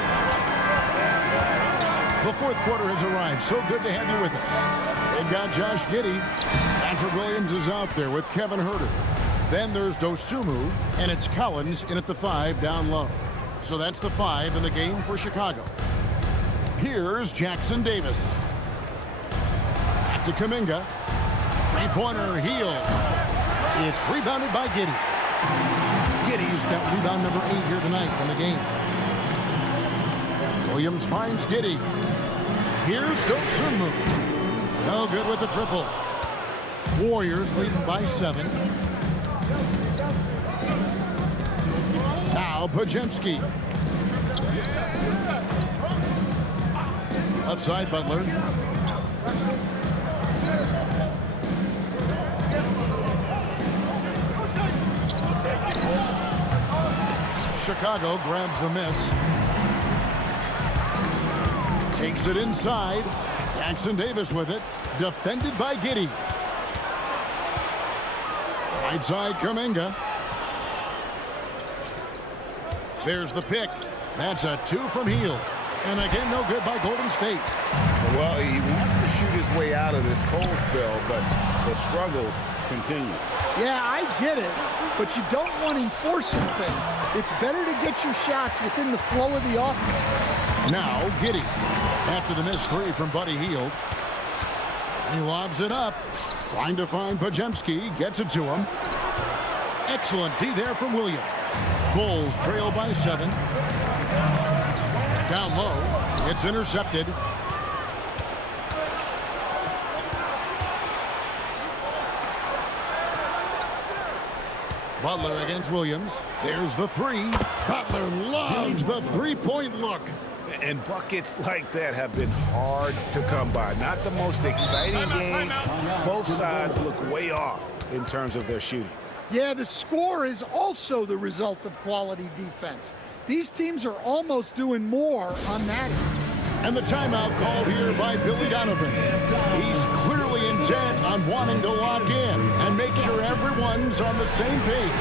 The fourth quarter has arrived. So good to have you with us. They've got Josh Giddey. Manfred Williams is out there with Kevin Herter. Then there's Dosunmu, and it's Collins in at the 5 down low. So that's the 5 in the game for Chicago. Here's Jackson Davis. Back to Kuminga. Three-pointer Hield. It's rebounded by Giddey. Giddey's got rebound number 8 here tonight in the game. Williams finds Giddey. Here's Dosunmu. No good with the triple. Warriors leading by 7. Now Pajemski. Left side Butler. Chicago grabs the miss. Takes it inside. Jackson Davis with it. Defended by Giddey. Right side Kuminga. There's the pick. That's a 2 from Hield. And again, no good by Golden State. Well, he wants to shoot his way out of this cold spell, but the struggles continue. Yeah, I get it, but you don't want him forcing things. It's better to get your shots within the flow of the offense. Now Giddey. After the missed 3 from Buddy Hield. He lobs it up. Trying to find Pajemski. Gets it to him. Excellent D there from Williams. Bulls trail by 7. Down low. It's intercepted. Butler against Williams. There's the 3. Butler loves the three-point look. And buckets like that have been hard to come by. Not the most exciting game. Both sides look way off in terms of their shooting. Yeah, the score is also the result of quality defense. These teams are almost doing more on that end. And the timeout called here by Billy Donovan. He's clearly intent on wanting to lock in and make sure everyone's on the same page.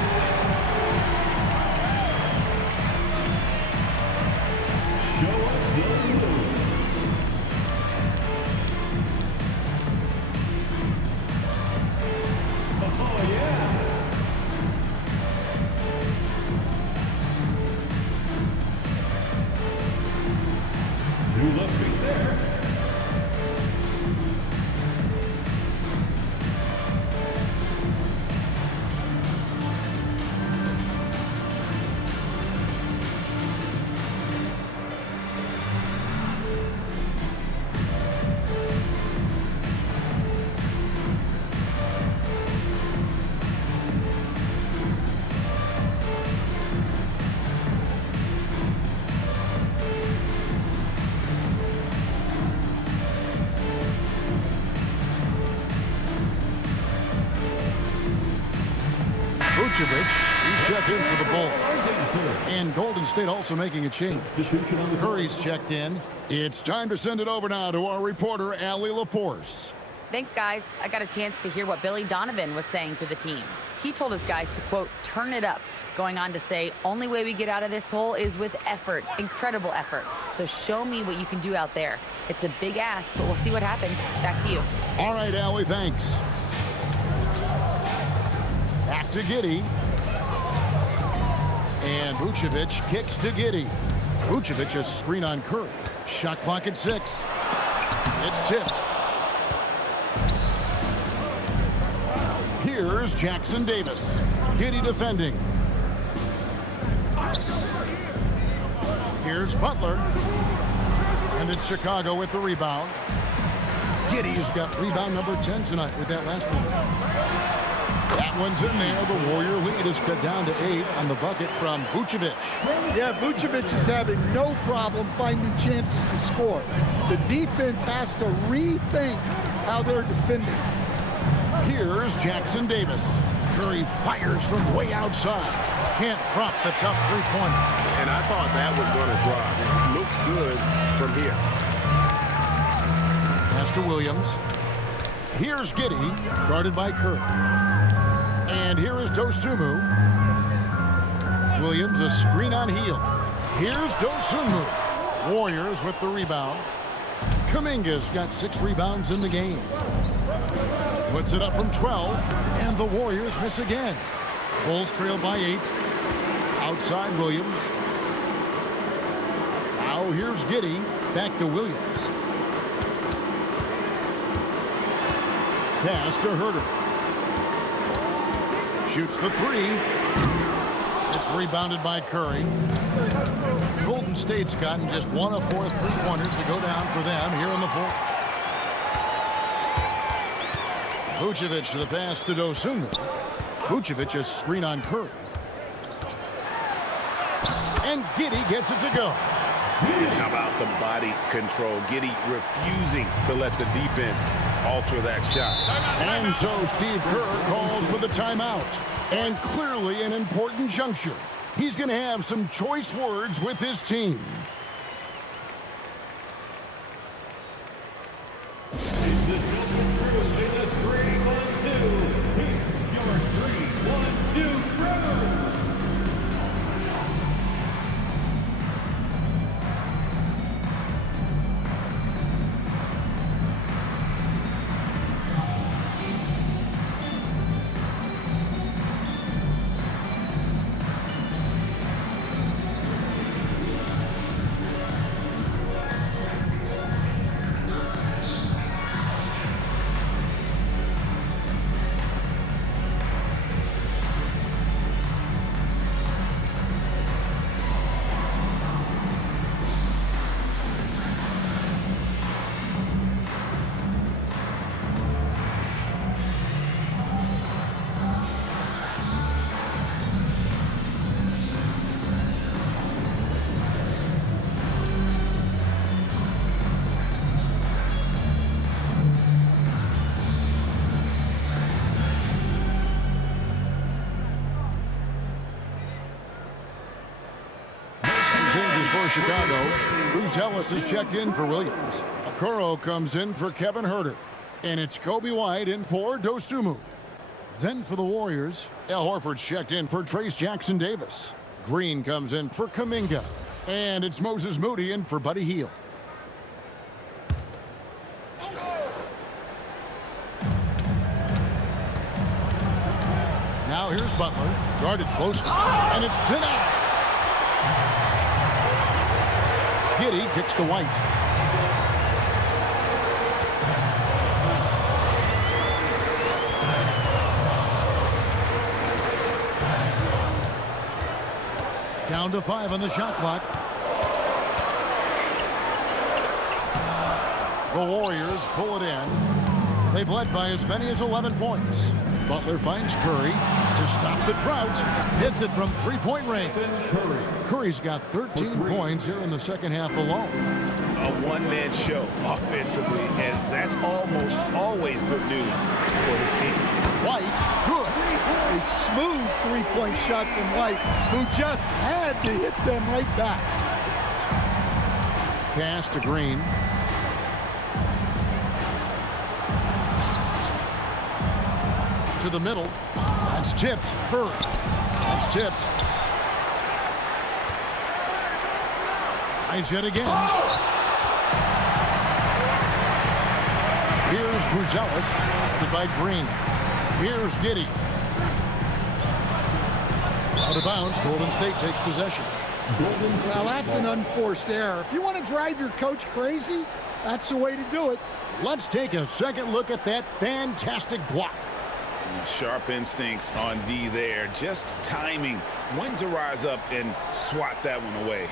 He's checked in for the Bulls. And Golden State also making a change. Curry's checked in. It's time to send it over now to our reporter, Allie LaForce. Thanks, guys. I got a chance to hear what Billy Donovan was saying to the team. He told his guys to, quote, turn it up, going on to say, only way we get out of this hole is with effort, incredible effort. So show me what you can do out there. It's a big ask, but we'll see what happens. Back to you. All right, Allie, thanks. Back to Giddey. And Vucevic kicks to Giddey. Vucevic a screen on Curry. Shot clock at 6. It's tipped. Here's Jackson Davis. Giddey defending. Here's Butler. And it's Chicago with the rebound. Giddey's got rebound number 10 tonight with that last one. That one's in there. The Warrior lead is cut down to 8 on the bucket from Vucevic. Yeah, Vucevic is having no problem finding chances to score. The defense has to rethink how they're defending. Here's Jackson Davis. Curry fires from way outside. Can't drop the tough three-pointer. And I thought that was going to drop. It looked good from here. Pass to Williams. Here's Giddey, guarded by Curry. And here is Dosunmu. Williams a screen on heel. Here's Dosunmu. Warriors with the rebound. Kuminga's got 6 rebounds in the game. Puts it up from 12, and the Warriors miss again. Bulls trail by 8. Outside Williams. Now here's Giddey. Back to Williams. Pass to Herter. Shoots the 3. It's rebounded by Curry. Golden State's gotten just 1 of 4 three-pointers to go down for them here in the 4th. Vucevic to the pass to Dosunmu. Vucevic a screen on Curry. And Giddey gets it to go. And how about the body control? Giddey refusing to let the defense alter that shot. And so Steve Kerr calls for the timeout. And clearly an important juncture. He's going to have some choice words with his team. For Chicago, Bruce Ellis is checked in for Williams. Okoro comes in for Kevin Herter. And it's Kobe White in for Dosunmu. Then for the Warriors, Al Horford's checked in for Trace Jackson Davis. Green comes in for Kuminga. And it's Moses Moody in for Buddy Hield. Now here's Butler, guarded closely, and it's denied. Giddey kicks to White. Down to 5 on the shot clock. The Warriors pull it in. They've led by as many as 11 points. Butler finds Curry to stop the drought. Hits it from three-point range. Curry's got 13 points here in the second half alone. A one-man show offensively, and that's almost always good news for his team. White, good. A smooth three-point shot from White, who just had to hit them right back. Pass to Green. To the middle. That's tipped. Curry. That's tipped. Nice hit again. Here's Buzelis by Green. Here's Giddey. Out of bounds. Golden State takes possession. Well, that's an unforced error. If you want to drive your coach crazy, that's the way to do it. Let's take a second look at that fantastic block. Sharp instincts on D there. Just timing when to rise up and swat that one away.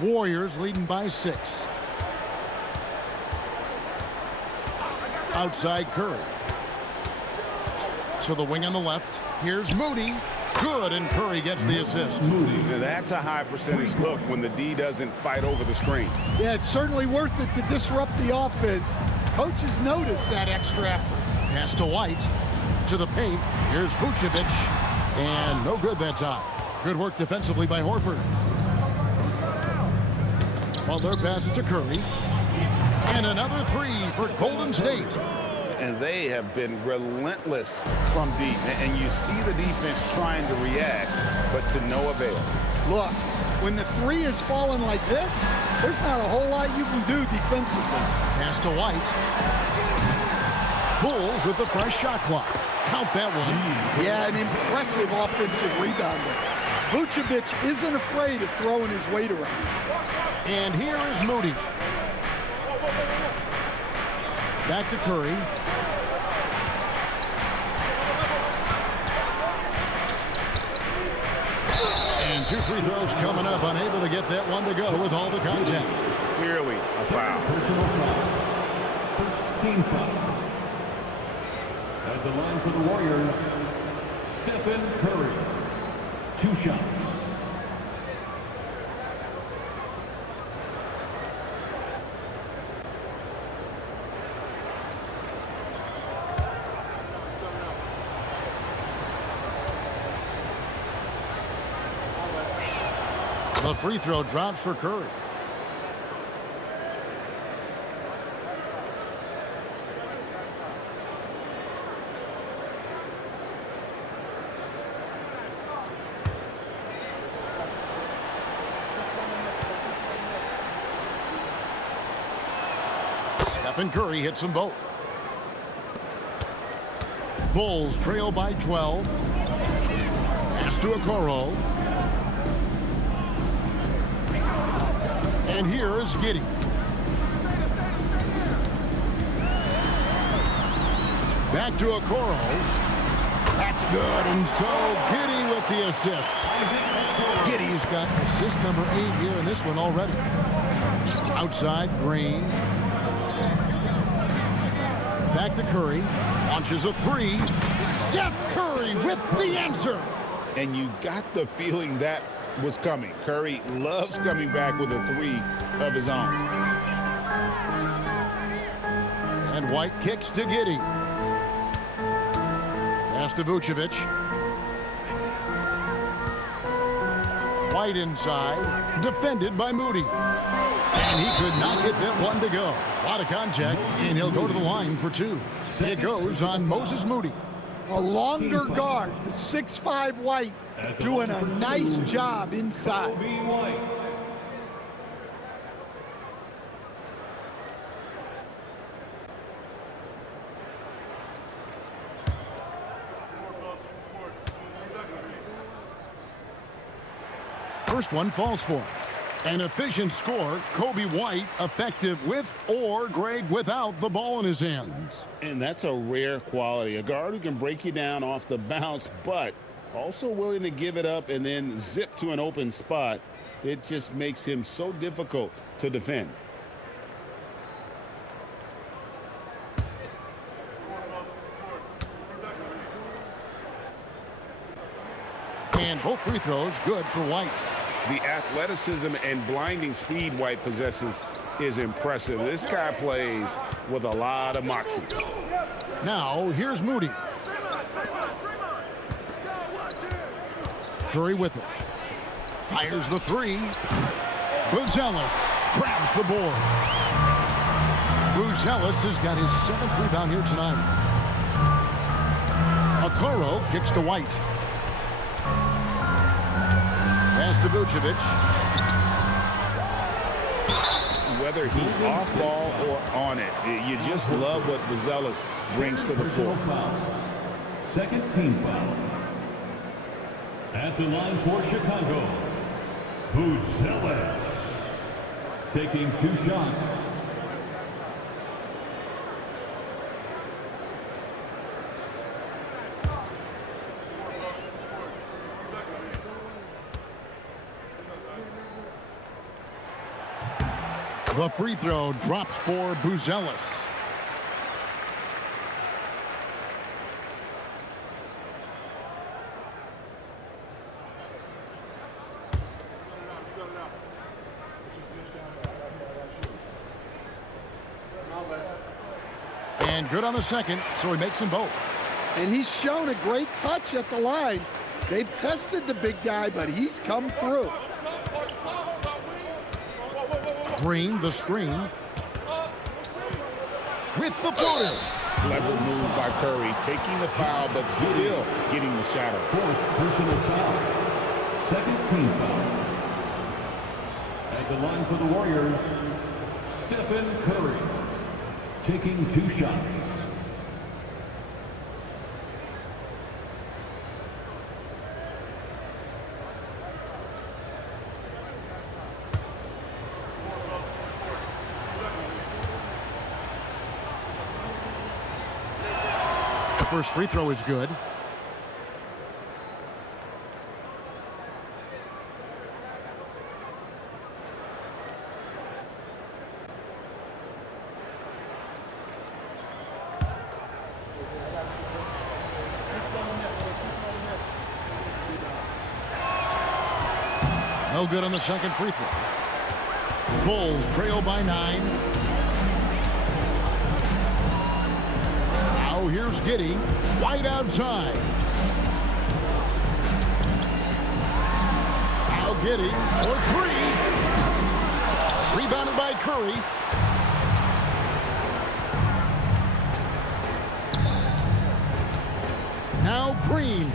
Warriors leading by 6. Outside Curry. To the wing on the left. Here's Moody. Good, and Curry gets the assist. Now that's a high percentage look when the D doesn't fight over the screen. Yeah, it's certainly worth it to disrupt the offense. Coaches notice that extra effort. Pass to White. To the paint. Here's Vucevic. And no good that time. Good work defensively by Horford. Butler passes to Curry. And another three for Golden State. And they have been relentless from deep. And you see the defense trying to react, but to no avail. Look, when the three is falling like this, there's not a whole lot you can do defensively. Pass to White. Bulls with the fresh shot clock. Count that one. Yeah, an impressive offensive rebounder. Vucevic isn't afraid of throwing his weight around. And here is Moody. Back to Curry. And 2 free throws coming up. Unable to get that one to go with all the contact. Clearly a foul. Personal foul. First team foul. At the line for the Warriors, Stephen Curry. 2 shots. The free throw drops for Curry. Stephen Curry hits them both. Bulls trail by 12. Pass to Okoro. And here is Giddey. Back to Okoro. That's good. And so Giddey with the assist. Giddey's got assist number 8 here in this one already. Outside, Green. Back to Curry. Launches a 3. Steph Curry with the answer. And you got the feeling that was coming. Curry loves coming back with a 3 of his own. And White kicks to Giddey. Pass to Vucevic. White inside. Defended by Moody. And he could not get that one to go. A lot of contact, and he'll go to the line for 2. It goes on Moses Moody. A longer guard, the 6'5" White, doing a nice job inside. First one falls for him. An efficient score, Kobe White, effective with or Greg without the ball in his hands. And that's a rare quality. A guard who can break you down off the bounce, but also willing to give it up and then zip to an open spot. It just makes him so difficult to defend. And both free throws good for White. The athleticism and blinding speed White possesses is impressive. This guy plays with a lot of moxie. Now, here's Moody. Curry with it. Fires the three. Buzelis grabs the board. Buzelis has got his 7th rebound here tonight. Okoro kicks to White. Pass to Vucevic. Whether he's off ball or on it, you just love what Buzelis brings to the floor. Second team foul. At the line for Chicago, Buzelis taking 2 shots. The free throw drops for Buzelis. And good on the second, so he makes them both. And he's shown a great touch at the line. They've tested the big guy, but he's come through. Green, the screen. With the floater. Clever move by Curry, taking the foul, but still getting the shadow. 4th personal foul. Second team foul. At the line for the Warriors, Stephen Curry taking 2 shots. First free throw is good. No good on the second free throw. Bulls trail by 9. Here's Giddey. White outside. Now Giddey for 3. Rebounded by Curry. Now Green.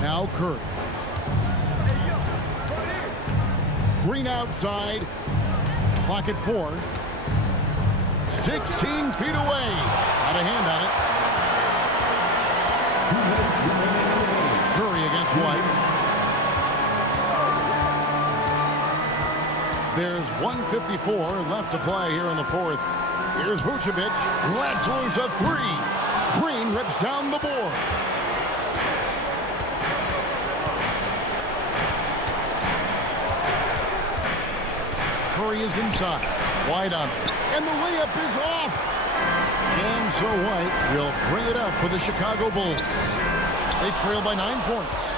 Now Curry. Green outside. Clock at 4. 16 feet away. Got a hand on it. Curry against White. There's 1:54 left to play here in the 4th. Here's Vucevic. Lets loose a 3. Green rips down the board. Curry is inside. White on it. And the layup is off. And so White will bring it up for the Chicago Bulls. They trail by 9 points.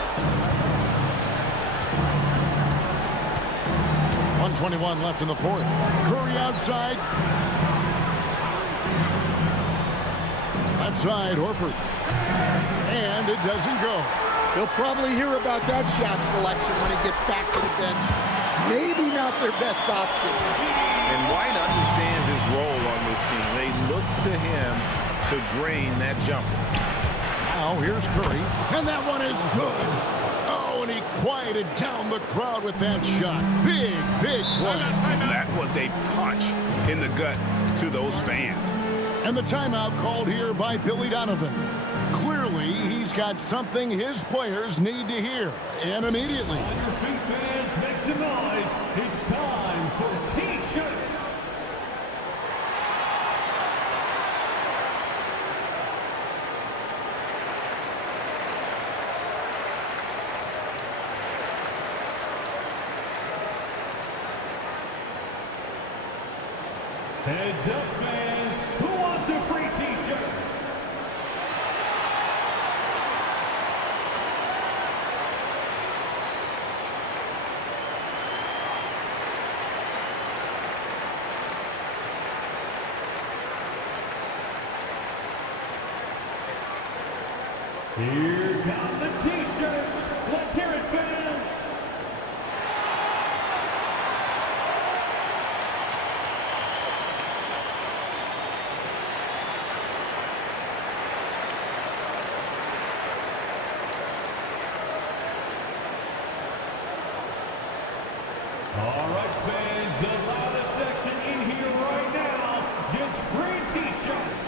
1:21 left in the 4th. Curry outside. Left side, Horford. And it doesn't go. He'll probably hear about that shot selection when he gets back to the bench. Maybe not their best option. And White understands his role on this team. They look to him to drain that jumper. Now here's Curry, and that one is good. Oh, and he quieted down the crowd with that shot. Big, big play. That was a punch in the gut to those fans. And the timeout called here by Billy Donovan. Clearly, he's got something his players need to hear, and immediately. On your feet, fans, make some noise. It's time for T-shirts. Heads up, fans. Who wants a free T-shirt? Here come the T-shirts. Let's hear it, fans. All right, fans, the loudest section in here right now gets free T-shirts.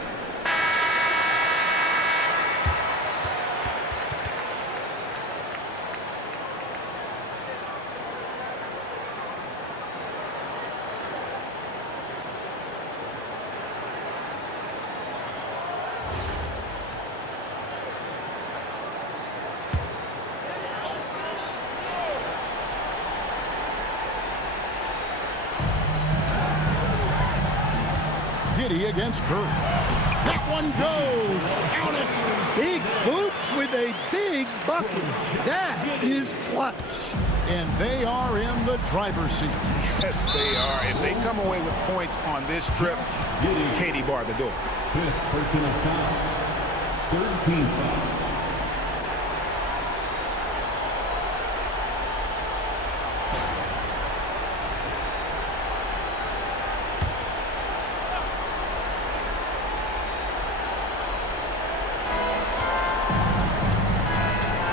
Giddy against Curry. That one goes. Count it. Big hoops with a big bucket. That is clutch. And they are in the driver's seat. Yes, they are. If they come away with points on this trip, Katie barred the door. Fifth personal foul. 13 foul.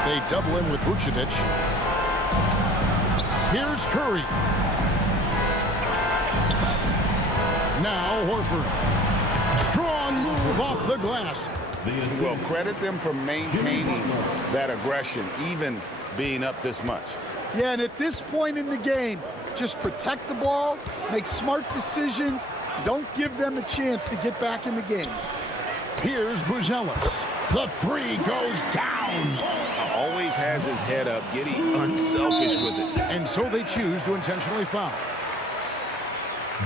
They double him with Vucevic. Here's Curry. Now Horford. Strong move off the glass. Well, credit them for maintaining that aggression, even being up this much. Yeah, and at this point in the game, just protect the ball, make smart decisions, don't give them a chance to get back in the game. Here's Buzelis. The three goes down. Always has his head up, Giddy unselfish with it. And so they choose to intentionally foul.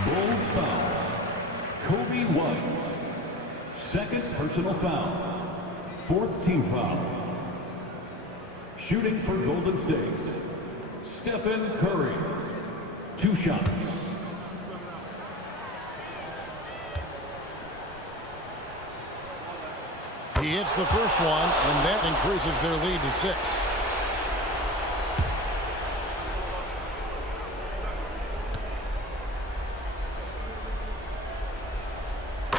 Bulls foul. Kobe White. Second personal foul. Fourth team foul. Shooting for Golden State. Stephen Curry. 2 shots. He hits the first one, and that increases their lead to 6.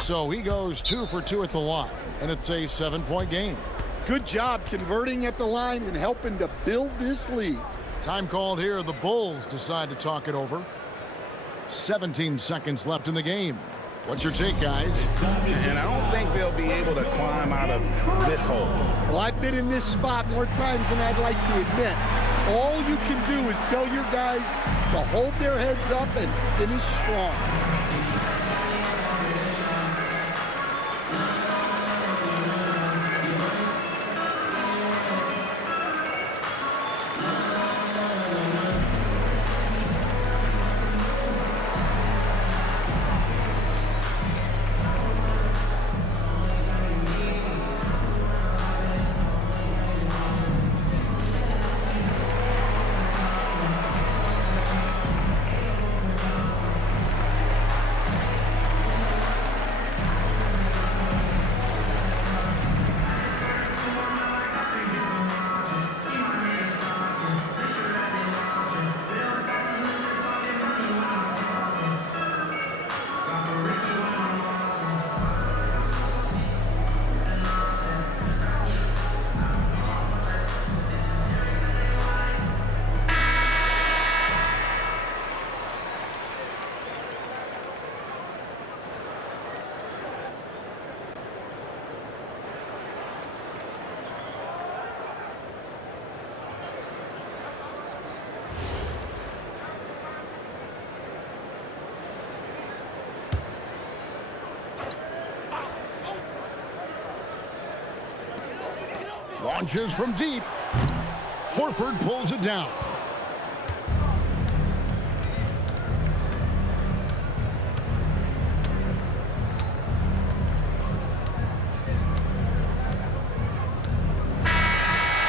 So he goes 2 for 2 at the line, and it's a 7-point game. Good job converting at the line and helping to build this lead. Time called here. The Bulls decide to talk it over. 17 seconds left in the game. What's your take, guys? And I don't think they'll be able to climb out of this hole. Well, I've been in this spot more times than I'd like to admit. All you can do is tell your guys to hold their heads up and finish strong. Launches from deep. Horford pulls it down.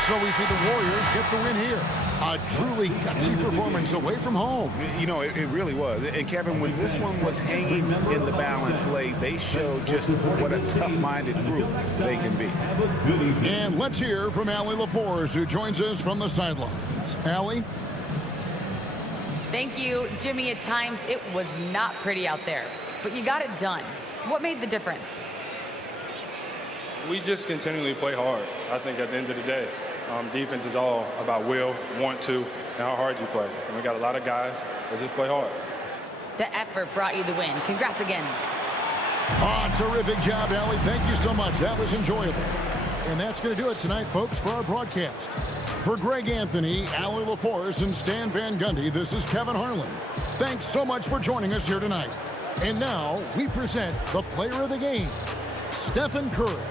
So we see the Warriors get the win here. A truly gutsy performance away from home. You know, it really was. And Kevin, when this one was hanging in the balance late, they showed just what a tough-minded group they can be. And let's hear from Allie LaForce, who joins us from the sidelines. Allie? Thank you, Jimmy. At times, it was not pretty out there, but you got it done. What made the difference? We just continually play hard. I think at the end of the day, defense is all about will, want to, and how hard you play. And we got a lot of guys that just play hard. The effort brought you the win. Congrats again. Oh, terrific job, Allie. Thank you so much. That was enjoyable. And that's going to do it tonight, folks, for our broadcast. For Greg Anthony, Allie LaForce, and Stan Van Gundy, this is Kevin Harlan. Thanks so much for joining us here tonight. And now we present the player of the game, Stephen Curry.